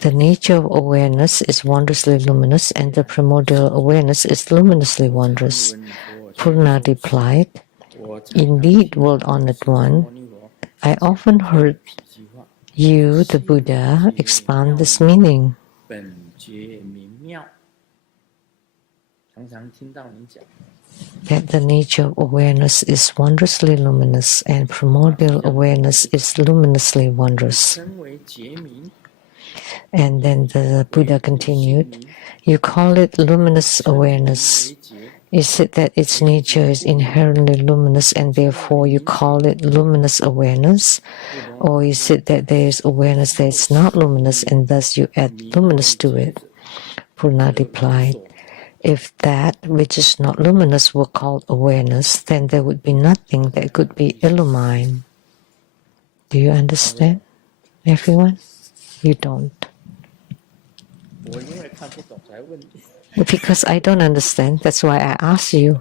the nature of awareness is wondrously luminous and the primordial awareness is luminously wondrous. Purna replied, "Indeed, world-honored one, I often heard you, the Buddha, expound this meaning. That the nature of awareness is wondrously luminous and primordial awareness is luminously wondrous." And then the Buddha continued, "You call it luminous awareness. Is it that its nature is inherently luminous and therefore you call it luminous awareness? Or is it that there is awareness that is not luminous and thus you add luminous to it?" Purna replied, "If that which is not luminous were called awareness, then there would be nothing that could be illumined." Do you understand, everyone? You don't. Because I don't understand, that's why I ask you.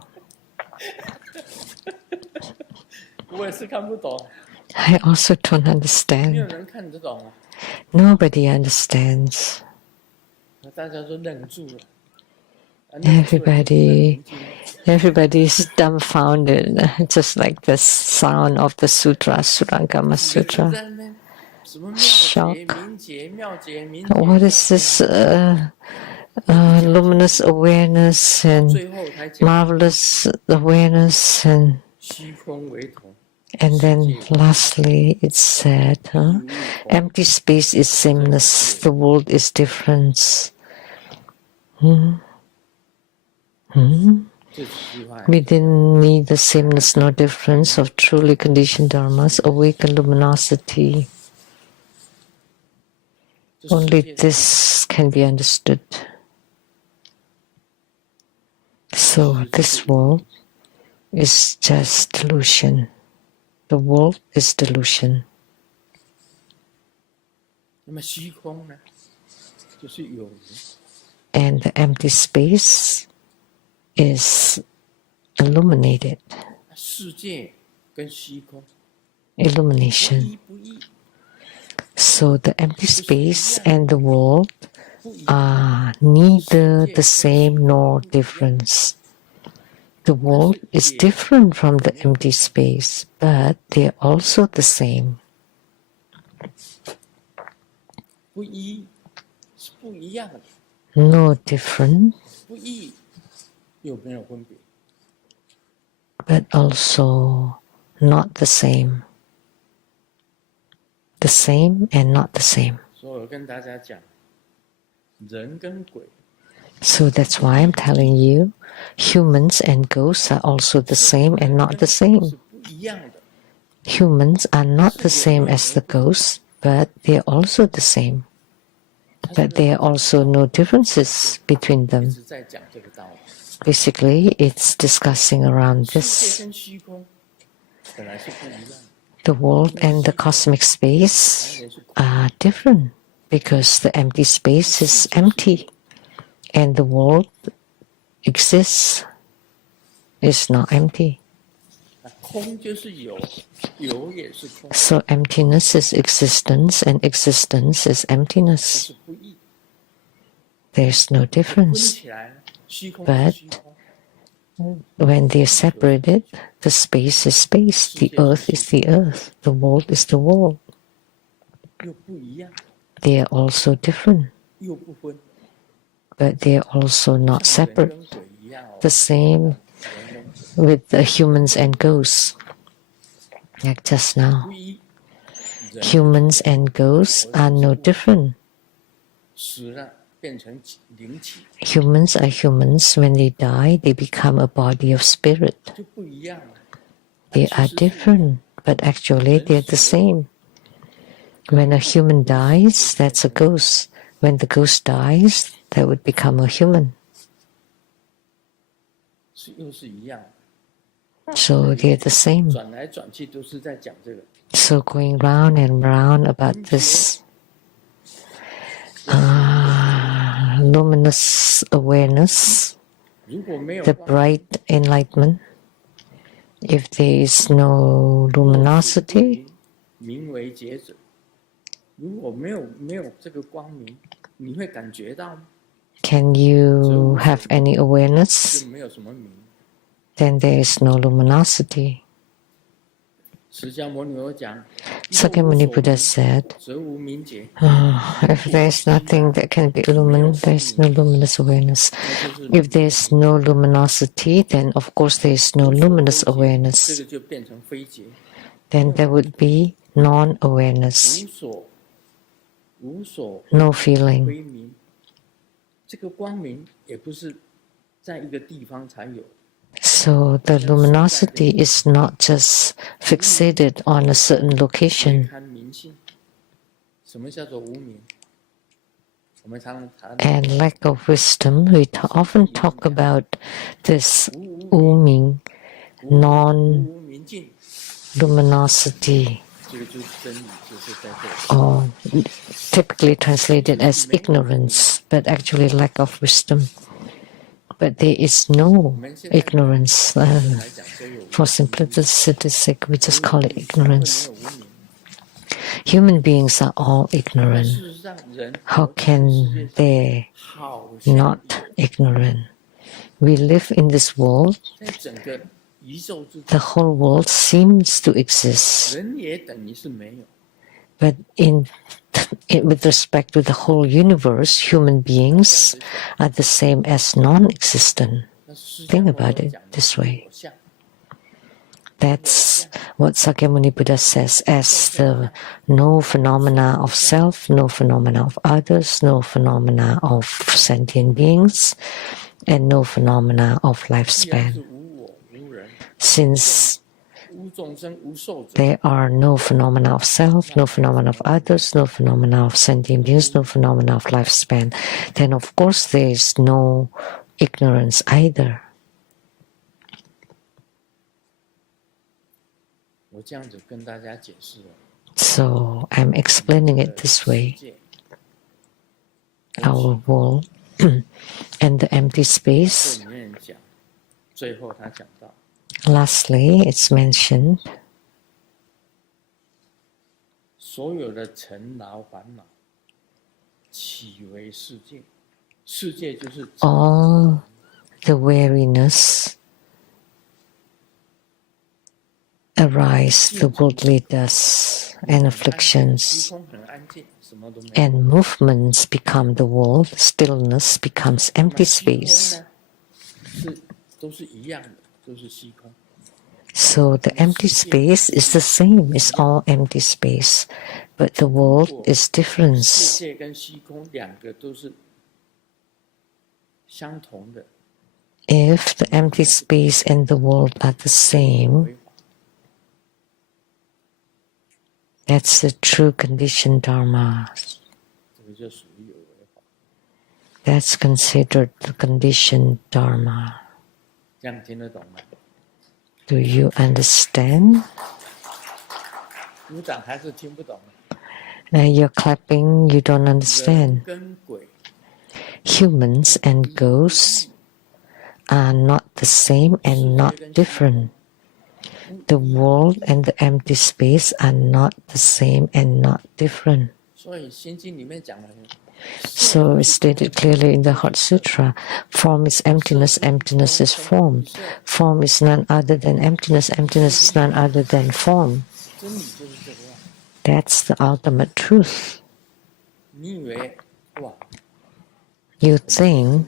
I also don't understand. Nobody understands. Everybody is dumbfounded, just like the sound of the sutra, Surangama Sutra. Shock. What is this luminous awareness and marvelous awareness, and then lastly it said, empty space is sameness, the world is difference. Within neither sameness nor difference of truly conditioned dharmas awaken luminosity. Only this can be understood. So this world is just delusion. The world is delusion. And the empty space is illuminated. Illumination. So the empty space and the world are neither the same nor different. The world is different from the empty space, but they are also the same. 不一是不一样的， No different, 不一又没有分别。 but also not the same. The same and not the same. 所以我跟大家讲，人跟鬼 So that's why I'm telling you, humans and ghosts are also the same and not the 是 same. 不一样的， Humans are not the same as the ghosts, but they are also the same. But there are also no differences between 一 them. 直在讲这个道理。 Basically, it's discussing around 世界 this. 跟虚空本来是不一样的， The world and the cosmic space are different because the empty space is empty and the world exists is not empty. 空就是有，有也是空， So emptiness is existence and existence is 这 emptiness. 是不异。 There's no 分 difference. 起来，虚空 But 是虚空， when they're separated, the space is space, the earth is the earth, the world is the world. 又不一样， They are also different, 又不分， but they are also not 像人 separate. 跟鬼一样哦。 The same 人跟鬼 with the humans and ghosts. Like just now, 不一，人 humans and ghosts are no different. 死了变成灵气， Humans are humans. When they die, they become a body of spirit. 就不一样了。 They are different, but actually they're the same. When a human dies, that's a ghost. When the ghost dies, that would become a human. 是又是一样， So they're the same. 转来转去都是在讲这个。 So going round and round about this luminous awareness, 如果没有 the 光， bright enlightenment, if there is no luminosity, 名为觉者。如果没有这个光明，你会感觉到吗？ can you have any 就 awareness? 没有什么名。 Then there is no luminosity. 释迦牟尼佛讲， Sakyamuni Buddha said, 则无明觉， if there is nothing that can be illumined, there is no luminous awareness. 那就是 If there is no luminosity, then of course there is no luminous 这 awareness. 个就变成非觉， Then there would be non-awareness, 无所 no feeling. 归明。这个光明也不是在一个地方才有， So the luminosity is not just fixated on a certain 你 location. 看明性，什么叫做无明？我们常常谈 And lack of wisdom, we often talk about this 无明, 无明尽， non-luminosity, 这个就是真理，就是在这里。 or typically translated as ignorance, but actually lack of wisdom. But there is no ignorance. 来讲都有 For simplicity's sake, we just call it 没 ignorance. 有无明。 Human beings are all 事 ignorant. 实上，人 How can they 好像 not ignorant? We live in this world. 在整个宇宙之中， The whole world seems to exist. 人也等于是没有。 But with respect to the whole universe, human beings are the same as non-existent. 那释迦 Think 牟尼 about 佛 it 讲的 this 是 way. 有相， That's what Sakyamuni Buddha says as the no phenomena of self, no phenomena of others, no phenomena of sentient beings, and no phenomena of 既然 lifespan. 是无我无人， Since 无众生无寿者， there are no phenomena of self, no phenomena of others, no phenomena of sentient beings, no phenomena of lifespan, then of course there is no ignorance either. 我这样子跟大家解释了。 So I'm explaining it this way. 世界 Our world and the empty 这 space. 里面讲，最后他讲到， Lastly, it's mentioned 所有的尘劳烦恼，起起为世界，世界就是 all the weariness arise, the worldly dust and 虚 afflictions 空很安静，什么都没有。 and movements become the world, stillness becomes 那么 empty 虚空 space. 呢，都是一样的，都是虚空。 So the empty space is the same, it's all empty space, but the world is 世 different. 界跟虚空两个都是相同的， If the empty space and the world are the same, 为法。 that's the true conditioned dharma. 这个就属于有为法。 That's considered the conditioned dharma. 这样听得懂吗？ Do you understand? 鼓掌还是听不懂？ You're clapping, you don't 人 understand. 跟鬼 Humans and ghosts are not the same and not different. The world and the empty space are not the same and not different. 所以《心经》里面讲了， So it's stated clearly in the Heart Sutra, form is emptiness, emptiness is form. Form is none other than emptiness, emptiness is none other than form. 真理就是这个样。 That's the ultimate truth. 你以为哇， You think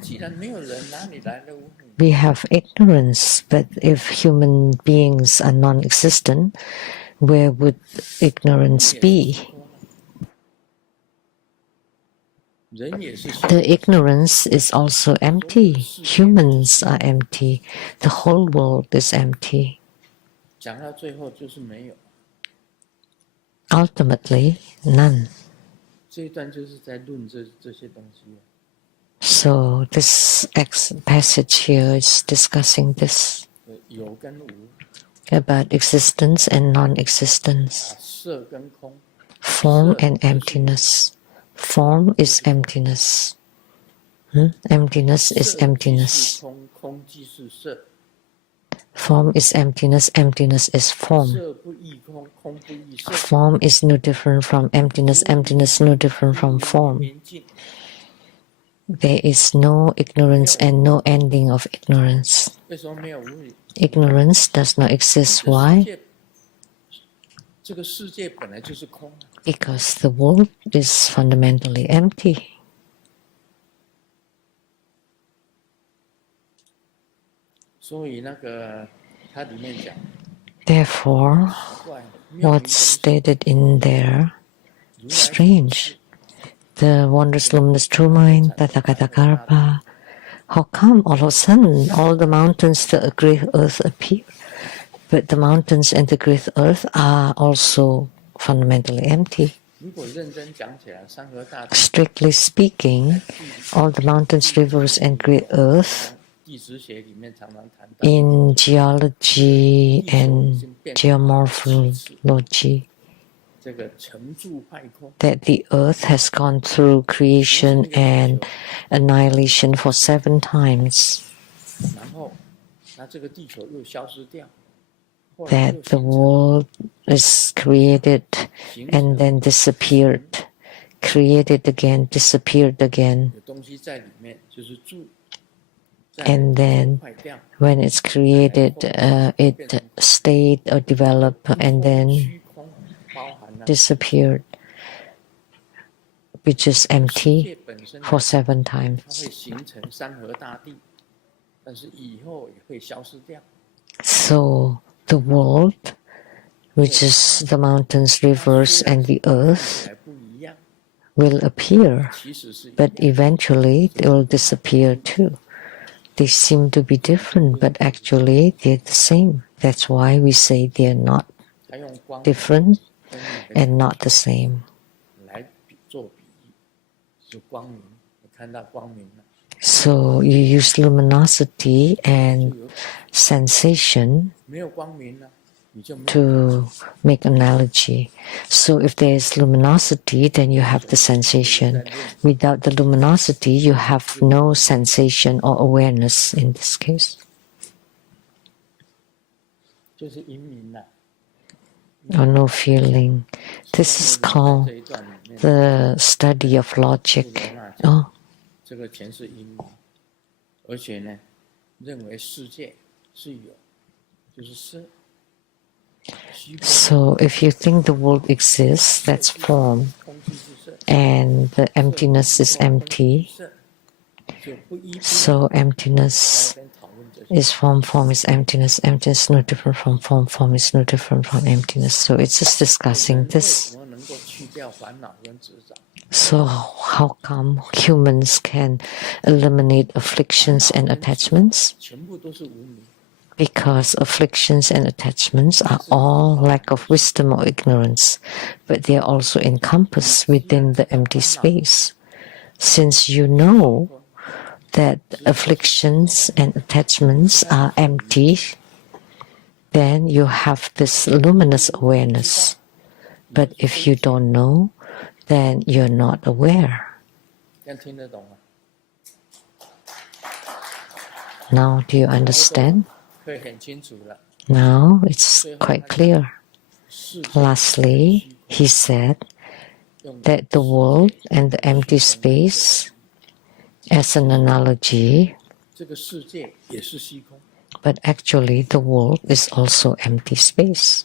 既然没有人，哪里来的无明？ we have ignorance, but if human beings are non-existent, where would ignorance be? 人也是 The ignorance is also empty. Humans are empty. The whole world is empty. 讲到最后就是没有。 Ultimately, none. 这一段就是在论这些东西。 So this passage here is discussing this 有跟无， about existence and non-existence, 色跟空， form and emptiness. Form is emptiness. Emptiness is 色即是 emptiness. 空，空即是色， Form is emptiness, emptiness is form. 色不异空，空不异色。 Form is no different from emptiness, emptiness no different from form. 明尽， There is no ignorance and no ending of ignorance. 为什么没有无明？ Ignorance does not exist. Why? 这个世界本来就是空啊。 Because the world is fundamentally empty. 所以那个它里面讲， Therefore, 怪妙明 what's 正是 stated in there 如来 strange. The wondrous luminous true mind, Tathagata. How come all of a sudden all the mountains, the great earth appear? But the mountains and the great earth are also fundamentally empty. 如果认真讲起来，山河大地 Strictly speaking, all the mountains, rivers, and great earth 地质学里面常常谈到， in geology and geomorphology 这个成住坏空， that the earth has gone through creation and annihilation for 7 times, 然后那这个地球又消失掉，后来 that 又 the 形成 world is created 形 and 成 then disappeared, created again, disappeared again, 有东西在里面，就是住， and then 坏掉， when it's created, it stayed or developed and then 虚空包含了 disappeared, which is 世 empty 界本身， for 7 它会 times. 形成山河大地，但是以后也会消失掉。 So the world, which is the mountains, rivers, and the 看 earth, 起来不一样， will appear, 其实是一 but 样。 eventually they will disappear too. They seem to be different, but actually they're the same. That's why we say they're not 它用光 different 跟那个 and not the same. 来做比喻，就光明，你看到光明了， So you use luminosity 就 and 有 sensation 没有光明了，你就没有 to make analogy. So if there is luminosity, then you have the sensation. Without the luminosity, you have no sensation or awareness in this case, 就是阴明了。 or no feeling. This is 在 called 这一段里面 the study of logic. Oh, 这个前世因缘，而且呢，认为世界是有，就是色。 so if you think the world exists, that's form, and the emptiness is empty. So emptiness is form, form is emptiness, emptiness is no different from form, form is no different from emptiness. So it's just discussing this. So how come humans can eliminate afflictions and attachments? Because afflictions and attachments are all lack of wisdom or ignorance, but they are also encompassed within the empty space. Since you know that afflictions and attachments are empty, then you have this luminous awareness. But if you don't know, then you're not aware. Now, do you understand? Now it's quite clear. Lastly, he said that the world and the empty space, as an analogy, but actually the world is also empty space.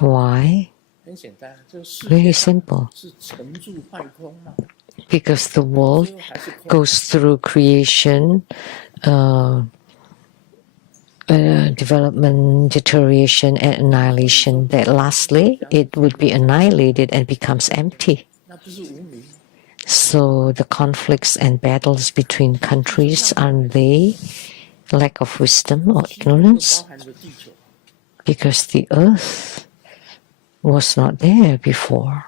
Why? Very simple. Because the world goes through creation, development, deterioration, and annihilation. That lastly, it would be annihilated and becomes empty. So the conflicts and battles between countries, aren't they lack of wisdom or ignorance? Because the earth was not there before.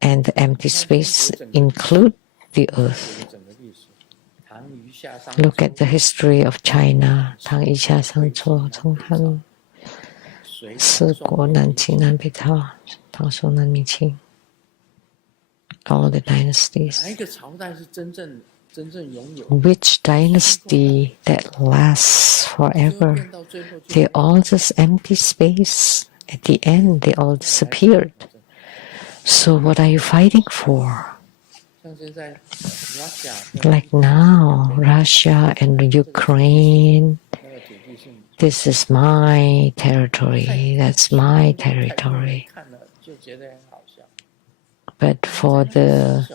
And the empty space include the earth. Look at the history of China. 唐一下上座从汉四国南秦南北朝唐宋南明清 all the dynasties. Which dynasty that lasts forever? They're all just empty space. At the end, they all disappeared. So what are you fighting for? Like now, Russia and Ukraine, this is my territory, that's my territory. But for the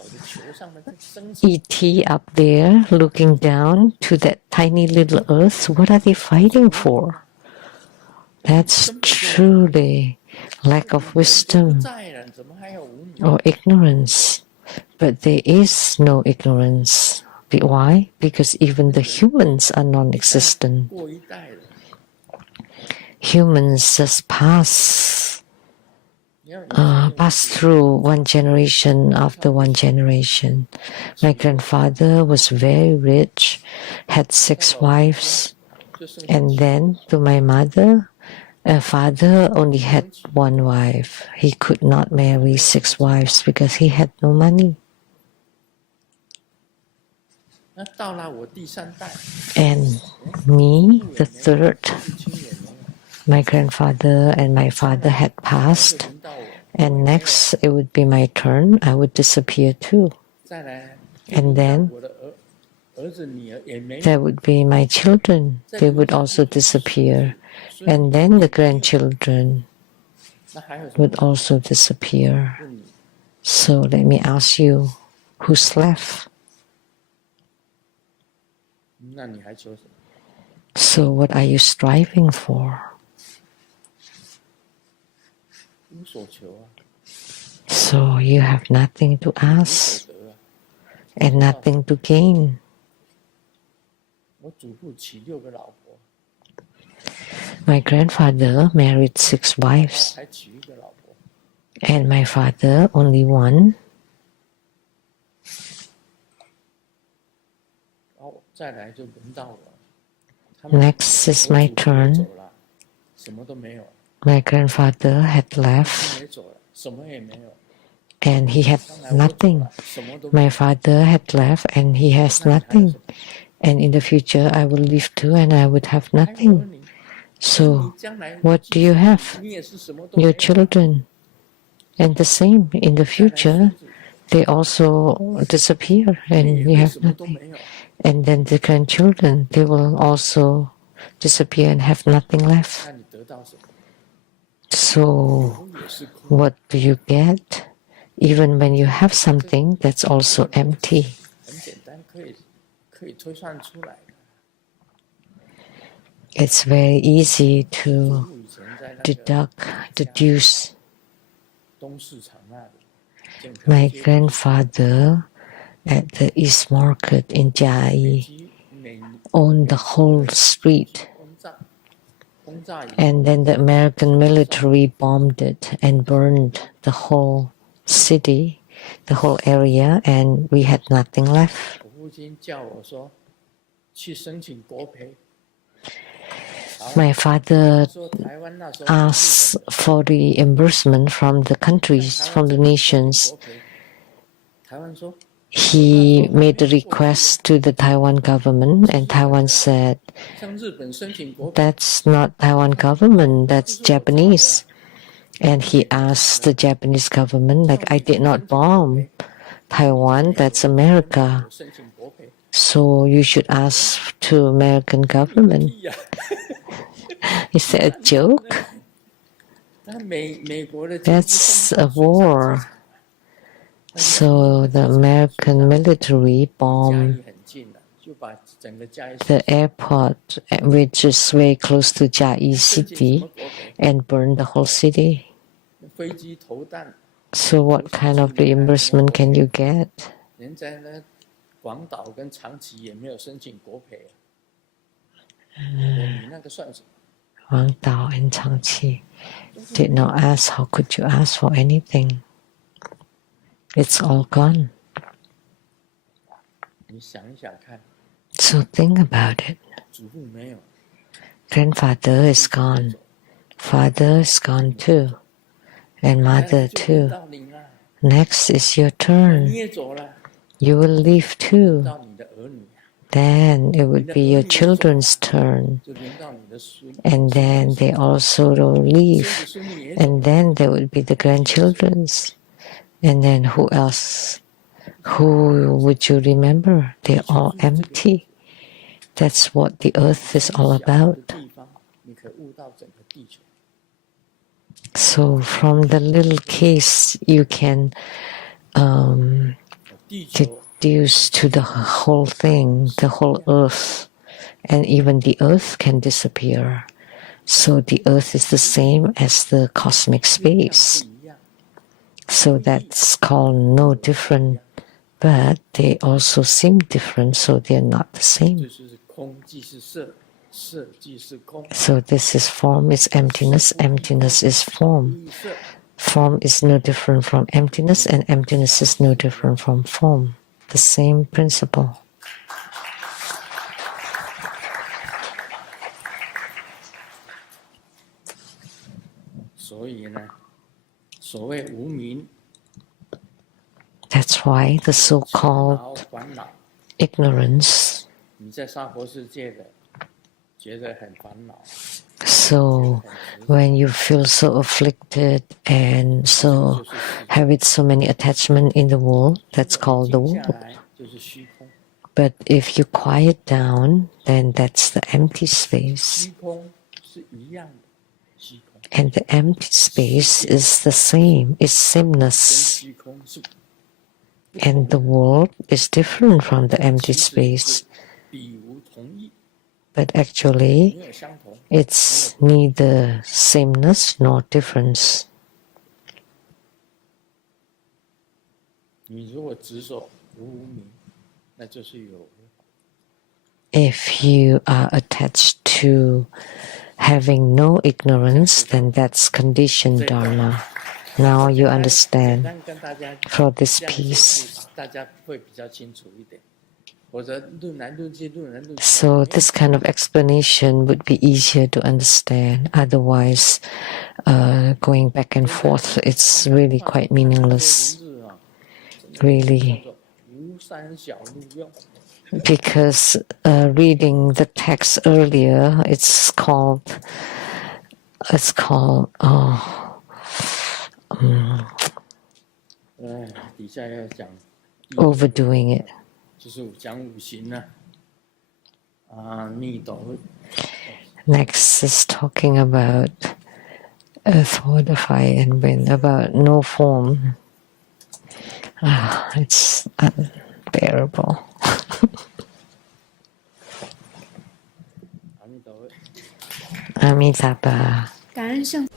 ET up there looking down to that tiny little earth, what are they fighting for? That's truly lack of wisdom or ignorance. But there is no ignorance. Why? Because even the humans are non-existent. Humans just pass through one generation after one generation. My grandfather was very rich, had 6 wives, and then to my mother, father only had 1 wife. He could not marry 6 wives because he had no money. And me, the 3rd, my grandfather and my father had passed, and next it would be my turn. I would disappear too. And then there would be my children. They would also disappear. And then the grandchildren would also disappear. So let me ask you, who's left? So what are you striving for? So you have nothing to ask and nothing to gain. My grandfather married 6 wives, and my father only 1. Next is my turn. My grandfather had left, and he had nothing. My father had left, and he has nothing. And in the future, I will live too, and I would have nothing. So what do you have? Your children. And the same in the future, they also disappear and you have nothing. And then the grandchildren, they will also disappear and have nothing left. So what do you get? Even when you have something, that's also empty. It's very easy to deduce. My grandfather at the East Market in Chiayi owned the whole street. And then the American military bombed it and burned the whole city, the whole area, and we had nothing left. My father asked for the reimbursement from the countries, from the nations. He made a request to the Taiwan government, and Taiwan said, that's not Taiwan government, that's Japanese. And he asked the Japanese government, like, I did not bomb Taiwan, that's America. So you should ask to American government. Is that a joke? That's a war. So the American military bombed the airport, which is very close to Chiayi city, and burned the whole city. So what kind of reimbursement can you get? Wang Dao and Changqi did not ask. How could you ask for anything? It's all gone. So think about it. Grandfather is gone. Father is gone too. And mother too. Next is your turn. You will leave too. Then it would be your children's turn. And then they also will leave. And then there would be the grandchildren's. And then who else? Who would you remember? They're all empty. That's what the earth is all about. So from the little case, you can deduce to the whole thing, the whole earth. And even the earth can disappear. So the earth is the same as the cosmic space. So that's called no different, but they also seem different, so they're not the same. So this is form is emptiness, emptiness is form. Form is no different from emptiness, and emptiness is no different from form. The same principle. That's why the so-called ignorance. So when you feel so afflicted and so have so many attachments in the world, that's called the world. But if you quiet down, then that's the empty space. And the empty space is the same, it's sameness. And the world is different from the empty space. But actually, it's neither sameness nor difference. If you are attached to having no ignorance, then that's conditioned dharma. Now you understand for this piece. So this kind of explanation would be easier to understand. Otherwise, going back and forth, it's really quite meaningless. Really. because reading the text earlier, it's called底下要讲 overdoing it. 就是讲五行啊，逆斗。Next is talking about earth, water, fire, and wind, about no form. It's unbearable. 阿弥陀佛。感恩圣。